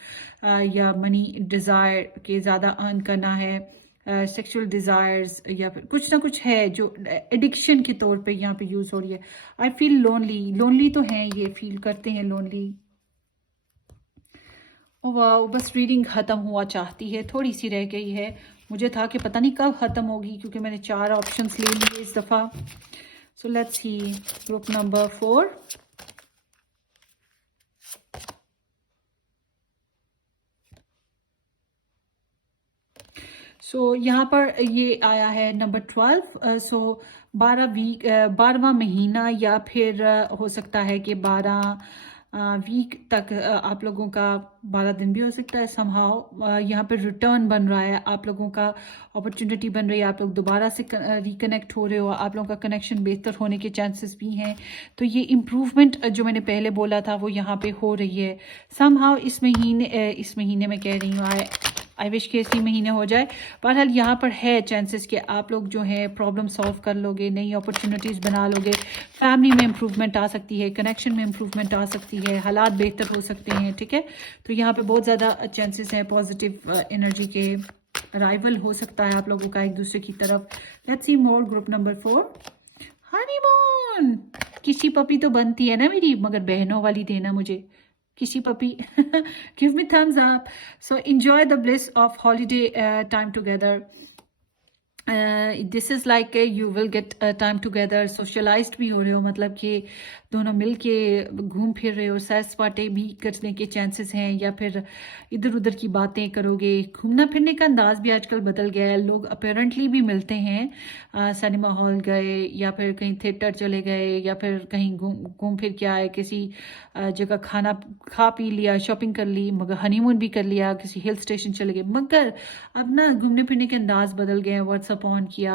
या मनी डिज़ायर के ज़्यादा अर्न करना है, सेक्सुअल डिज़ायर्स, या फिर कुछ ना कुछ है जो एडिक्शन के तौर पे यहाँ पे यूज़ हो रही है। I feel lonely. लोनली तो हैं, ये फील करते हैं लोनली। वाह, बस रीडिंग ख़त्म हुआ चाहती है, थोड़ी सी रह गई है। मुझे था कि पता नहीं कब ख़त्म होगी, क्योंकि मैंने 4 ऑप्शंस ले लिए इस दफ़ा। So let's see group number 4। So यहाँ पर ये आया है नंबर 12। सो 12वां महीना या फिर हो सकता है कि 12 वीक तक आप लोगों का 12 दिन भी हो सकता है समहाउ। यहाँ पे रिटर्न बन रहा है आप लोगों का, अपॉर्चुनिटी बन रही है, आप लोग दोबारा से रिकनेक्ट हो रहे हो, आप लोगों का कनेक्शन बेहतर होने के चांसेस भी हैं। तो ये इम्प्रूवमेंट जो मैंने पहले बोला था वो यहाँ पे हो रही है समहाउ। इस महीने में कह रही हूँ, आई विश के इसी महीने हो जाए। बहरहाल यहाँ पर है चांसेस कि आप लोग जो है प्रॉब्लम सॉल्व कर लोगे, नई अपॉर्चुनिटीज़ बना लोगे, फैमिली में इम्प्रूवमेंट आ सकती है, कनेक्शन में इम्प्रूवमेंट आ सकती है, हालात बेहतर हो सकते हैं, ठीक है। तो यहाँ पे बहुत ज़्यादा चांसेस हैं पॉजिटिव एनर्जी के अराइवल हो सकता है आप लोगों का एक दूसरे की तरफ। Let's see more. Group number 4, honeymoon. किसी पपी तो बनती है ना मेरी, मगर बहनों वाली देना मुझे किसी puppy. Give me thumbs up. So enjoy the bliss of holiday time together. This is like you will get time together, socialised भी हो रहे हो, मतलब कि दोनों मिल के घूम फिर रहे हो, सैर सपाटे भी करने के चांसेस हैं, या फिर इधर उधर की बातें करोगे। घूमना फिरने का अंदाज भी आजकल बदल गया है, लोग अपेरेंटली भी मिलते हैं, सिनेमा हॉल गए या फिर कहीं थिएटर चले गए या फिर कहीं घूम फिर के आए, किसी जगह खाना खा पी लिया, शॉपिंग कर ली, मगर हनीमून भी कर लिया, किसी हिल स्टेशन चले गए। मगर अब ना घूमने फिरने के अंदाज बदल गए हैं। व्हाट्सअप ऑन किया,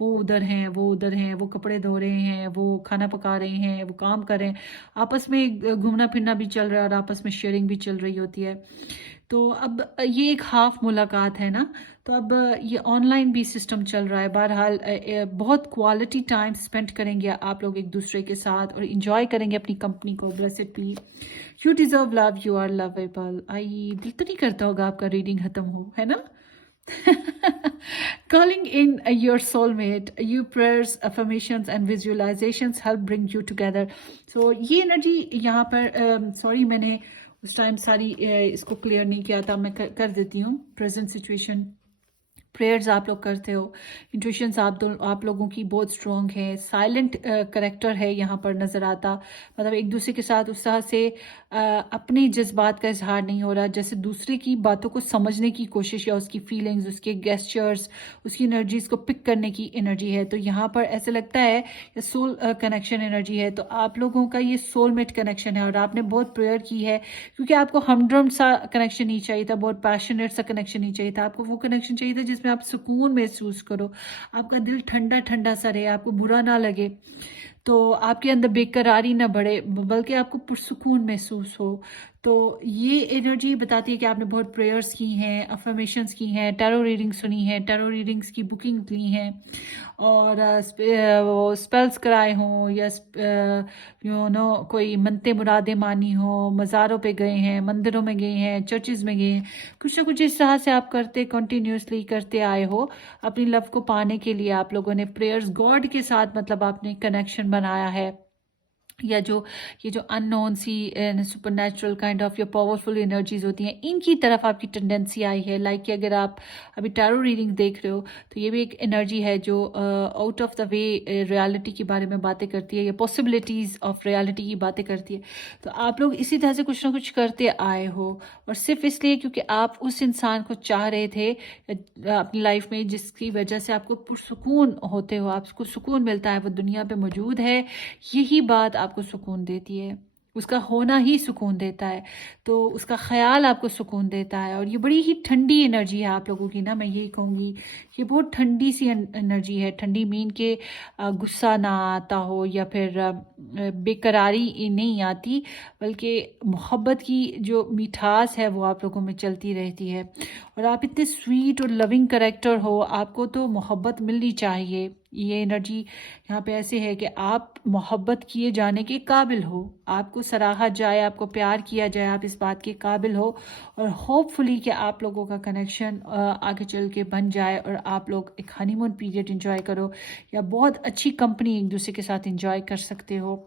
वो उधर हैं, वो उधर हैं, वो कपड़े धो रहे हैं, वो खाना पका रहे हैं, वो काम कर रहे हैं, आपस में घूमना फिरना भी चल रहा है और आपस में शेयरिंग भी चल रही होती है। तो अब ये एक हाफ मुलाकात है ना, तो अब ये ऑनलाइन भी सिस्टम चल रहा है। बहरहाल बहुत क्वालिटी टाइम स्पेंड करेंगे आप लोग एक दूसरे के साथ और इंजॉय करेंगे अपनी कंपनी को। Blessed be, you deserve love, you are lovable. आई दिल तो नहीं करता होगा आपका रीडिंग खत्म हो, है ना। Calling in your soulmate, your prayers, affirmations and visualizations help bring you together. So ये एनर्जी यहाँ पर सॉरी मैंने उस टाइम सारी इसको क्लियर नहीं किया था, मैं कर देती हूँ। प्रेजेंट सिचुएशन, प्रेयर्स आप लोग करते हो, इंट्यूशंस आप लोगों की बहुत स्ट्रॉन्ग है, साइलेंट करेक्टर है यहाँ पर नज़र आता, मतलब एक दूसरे के साथ उस तरह से अपने जज्बात का इजहार नहीं हो रहा, जैसे दूसरे की बातों को समझने की कोशिश या उसकी फीलिंग्स, उसके गेस्चर्स, उसकी एनर्जीज को पिक करने की एनर्जी है। तो यहाँ पर ऐसे लगता है ये सोल कनेक्शन एनर्जी है, तो आप लोगों का ये सोलमेट कनेक्शन है और आपने बहुत प्रेयर की है, क्योंकि आपको हमड्रम सा कनेक्शन नहीं चाहिए था, बहुत पैशनेट सा कनेक्शन नहीं चाहिए था, आपको वो कनेक्शन चाहिए था जिसमें आप सुकून महसूस करो, आपका दिल ठंडा ठंडा सा रहे, आपको बुरा ना लगे, तो आपके अंदर बेकरारी ना बढ़े, बल्कि आपको पुरसुकून महसूस हो। तो ये एनर्जी बताती है कि आपने बहुत प्रेयर्स की हैं, अफर्मेशंस की हैं, टैरो रीडिंग्स सुनी है, टैरो रीडिंग्स की बुकिंग ली हैं, और वो स्पेल्स कराए हों, या यू नो कोई मनते मुरादे मानी हो, मज़ारों पे गए हैं, मंदिरों में गए हैं, चर्चिज़ में गए हैं, कुछ ना कुछ इस तरह से आप करते कंटिन्यूसली करते आए हो अपनी लव को पाने के लिए। आप लोगों ने प्रेयर्स गॉड के साथ, मतलब आपने कनेक्शन बनाया है, या जो ये जो अननोन सी सुपरनैचुरल काइंड ऑफ या पावरफुल एनर्जीज होती हैं, इनकी तरफ आपकी टेंडेंसी आई है। लाइक कि अगर आप अभी टैरो रीडिंग देख रहे हो तो ये भी एक एनर्जी है जो out of the way reality के बारे में बातें करती है, या पॉसिबिलिटीज़ ऑफ रियलिटी की बातें करती है। तो आप लोग इसी तरह से कुछ ना कुछ करते आए हो, और सिर्फ इसलिए क्योंकि आप उस इंसान को चाह रहे थे अपनी लाइफ में, जिसकी वजह से आपको पुरसुकून होते हो, आपको सुकून मिलता है, वो दुनिया पे मौजूद है। यही बात आपको सुकून देती है, उसका होना ही सुकून देता है, तो उसका ख्याल आपको सुकून देता है। और ये बड़ी ही ठंडी एनर्जी है आप लोगों की ना, मैं यही कहूँगी, ये बहुत ठंडी सी एनर्जी है। ठंडी मीन के गुस्सा ना आता हो, या फिर बेकरारी नहीं आती, बल्कि मोहब्बत की जो मिठास है वो आप लोगों में चलती रहती है। और आप इतने स्वीट और लविंग करेक्टर हो, आपको तो मोहब्बत मिलनी चाहिए। ये एनर्जी यहाँ पे ऐसे है कि आप मोहब्बत किए जाने के काबिल हो, आपको सराहा जाए, आपको प्यार किया जाए, आप इस बात के काबिल हो, और होपफुली कि आप लोगों का कनेक्शन आगे चल के बन जाए और आप लोग एक हनीमून पीरियड एंजॉय करो, या बहुत अच्छी कंपनी एक दूसरे के साथ एंजॉय कर सकते हो।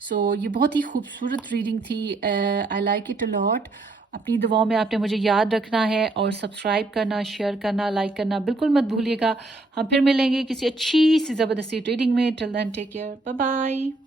सो ये बहुत ही खूबसूरत रीडिंग थी, I like it a lot. अपनी दुआओं में आपने मुझे याद रखना है, और सब्सक्राइब करना, शेयर करना, लाइक करना बिल्कुल मत भूलिएगा। हम फिर मिलेंगे किसी अच्छी सी ज़बरदस्ती रीडिंग में। Till then take care, bye bye.